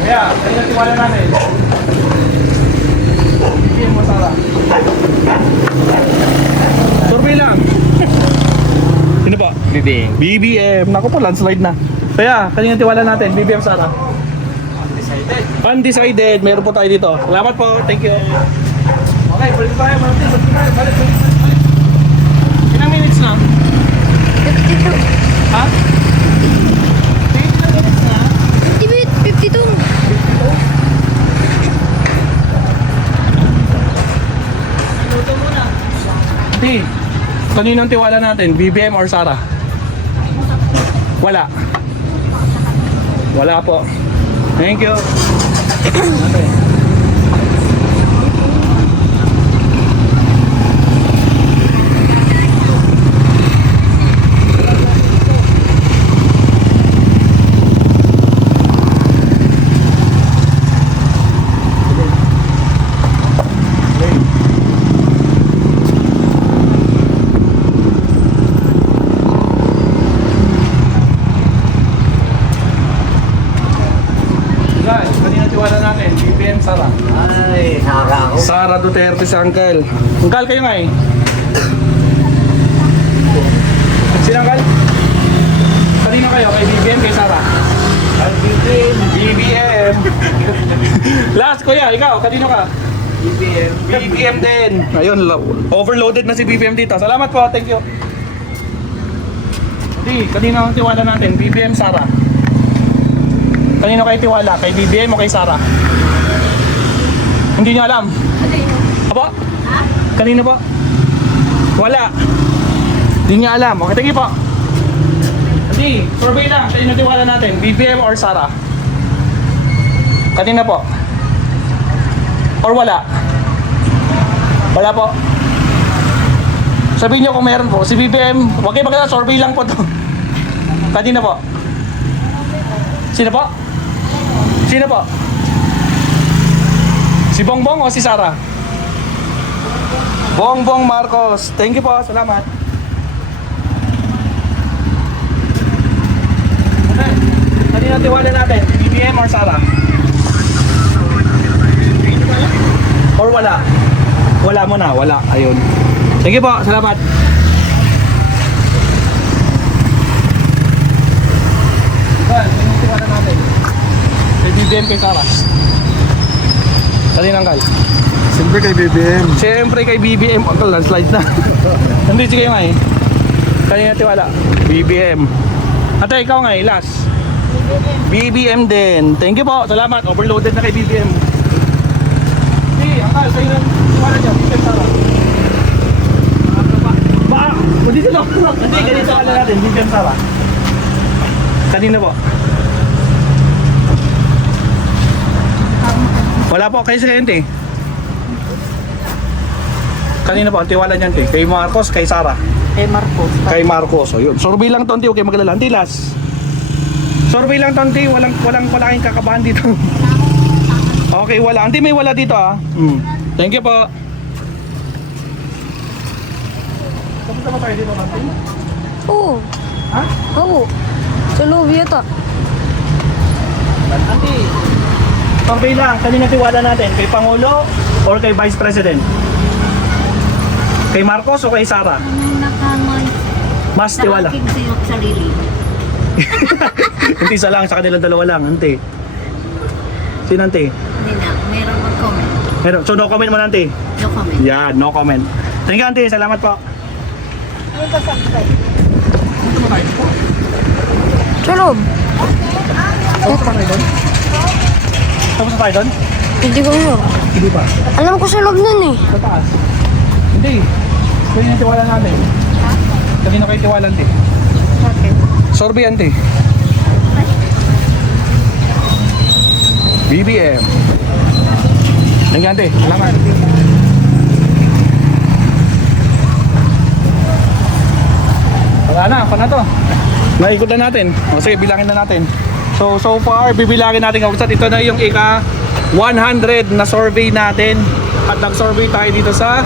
Kuya, saan nyo tiwala natin? BBM mo Sara. Survey lang. Sino ba? BBM. BBM. Naku po, landslide na. Kaya, kanina tiwala natin, BBM Sara. Undecided. Undecided. Meron po tayo dito. Salamat po. Thank you. Okay, balik tayo. Balik. Ilang minutes na? 52. Ha? ilang minutes na? 52. Di, kaninong tiwala natin? BBM or Sara? Wala. Wala po. Thank you. Okay. tiwala natin. BBM Sara. Ay, Sara ako. Sara Duterte si Uncle. Uncle kayo nga eh. Sino Uncle? Kanino kayo? Kay BBM, kay Sara? BBM. BBM. Last kuya, ikaw, kanino ka? BBM. BBM din. Ayun, overloaded na si BBM dito. Salamat po, thank you. Hindi, kanino ang tiwala natin? BBM, Sara. Kanino kayo tiwala? Kay BBM o kay Sara? Hindi niyo alam? Apo? Kanino po? Wala. Hindi niya alam. Okay, thank you po. Hindi, survey lang. Kanino tiwala natin? BBM or Sara? Kanina po? Or wala? Wala po. Sabihin niyo kung meron po. Si BBM, wag kayo magkala, survey lang po to. Kanina po? Sino po? Sino po? Si Bongbong o si Sara? Bongbong Marcos. Thank you po. Salamat. Okay. Kanina tiwala natin? BBM or Sara? Or wala? Wala mo na. Wala. Ayun. Thank you po. Salamat. Okay. Kanina tiwala natin? Kay BBM, kay Sara? Kanina Uncle? Siyempre kay BBM. Siyempre kay BBM. Uncle, landslide na. Nandito kayo nga eh. Kanina tiwala? BBM. Ate, ikaw nga eh. Last. BBM din. Thank you po. Salamat. Overloaded na kay BBM. Hindi, Uncle, sa'yo na tiwala niya. BBM Sara. Ba? Hindi sila. Hindi, ganito ka na natin. BBM Sara. Kanina po. Wala po, kayo sa kayente. Kanina po, ang tiwala niyan, te. Kay Marcos, kay Sara. Kay Marcos. Kay Marcos, o yun. Survey lang to, huwag kayo magalala. Antilas. Survey lang to, walang kayong kakabahan dito. Okay, wala. Anti, may wala dito, ah. Thank you po. Kamusta ba tayo dito, Anti? Oo. Ha? Oo. Sa loob yata. Anti, survey lang. Kanina tiwala natin? Kay Pangulo or kay Vice President? Kay Marcos o kay Sara? Mas tiwala. sarili. Hindi isa lang, sa kanila dalawa lang, ante. Sino ante? Hindi na, meron mag-comment. Meron. So no comment mo na ante? No comment. Yan, no comment. Thank you ante, salamat po. Sa loob. Tapos na tayo doon? Tapos na tayo doon? Hindi ko yun. Hindi pa. Alam ko sa loob nun eh. Sa taas? Hindi. Kaya yung tiwala natin. Kanina kayo tiwala ante? Sorby ante. BBM. Thank you ante, salamat. Wala na, pa na to. Naikot na natin. O sige, bilangin na natin. So far, bibilangin natin kung ito na yung ika 100 na survey natin. At nag-survey tayo dito sa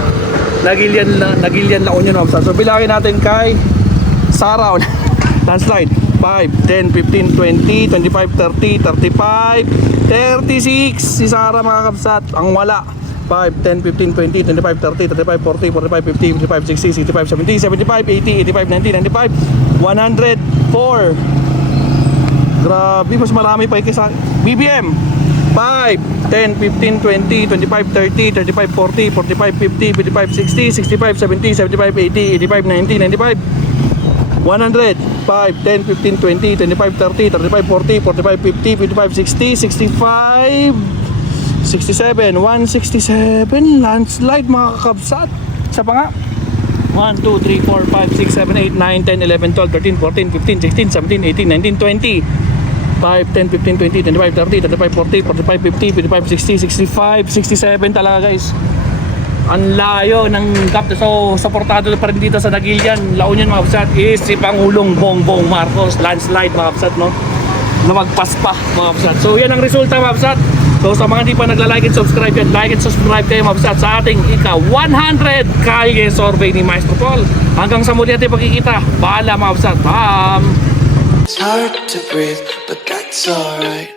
Nagilian La Union. So bilangin natin kay Sara. Landslide. 5, 10, 15, 20, 25, 30, 35, 36. Si Sara mga kapsat. Ang wala. 5, 10, 15, 20, 25, 30, 35, 40, 45, 50, 55, 60, 65, 70, 75, 80, 85, 90, 95, 104. Grabe, mas marami pa kaysa BBM. 5, 10, 15, 20, 25, 30, 35, 40, 45, 50, 55, 60, 65, 70, 75, 80, 85, 90, 95, 100, 5, 10, 15, 20, 25, 30, 35, 40, 45, 50, 55, 60, 65, 67, 167, landslide mga kakabsat. Isa pa nga. 1, 2, 3, 4, 5, 6, 7, 8, 9, 10, 11, 12, 13, 14, 15, 16, 17, 18, 19, 20, 5, 10, 15, 20, 25, 30, 35, 40, 45, 50, 55, 60, 65, 67 talaga guys. Ang layo ng gap. So, supportado pa rin dito sa Nagilian La Union mga kapsat is si Pangulong Bongbong Marcos. Landslide mga kapsat, no? Na magpas pa mga kapsat. So, yan ang resulta mga kapsat. So sa mga hindi pa nagla-like and subscribe yan, like and subscribe kayo mabsat sa ating ika 100 kalye survey ni Maestro Paul. Hanggang sa muli natin pagkikita. Paalam mabsat. It's hard to breathe, but that's alright.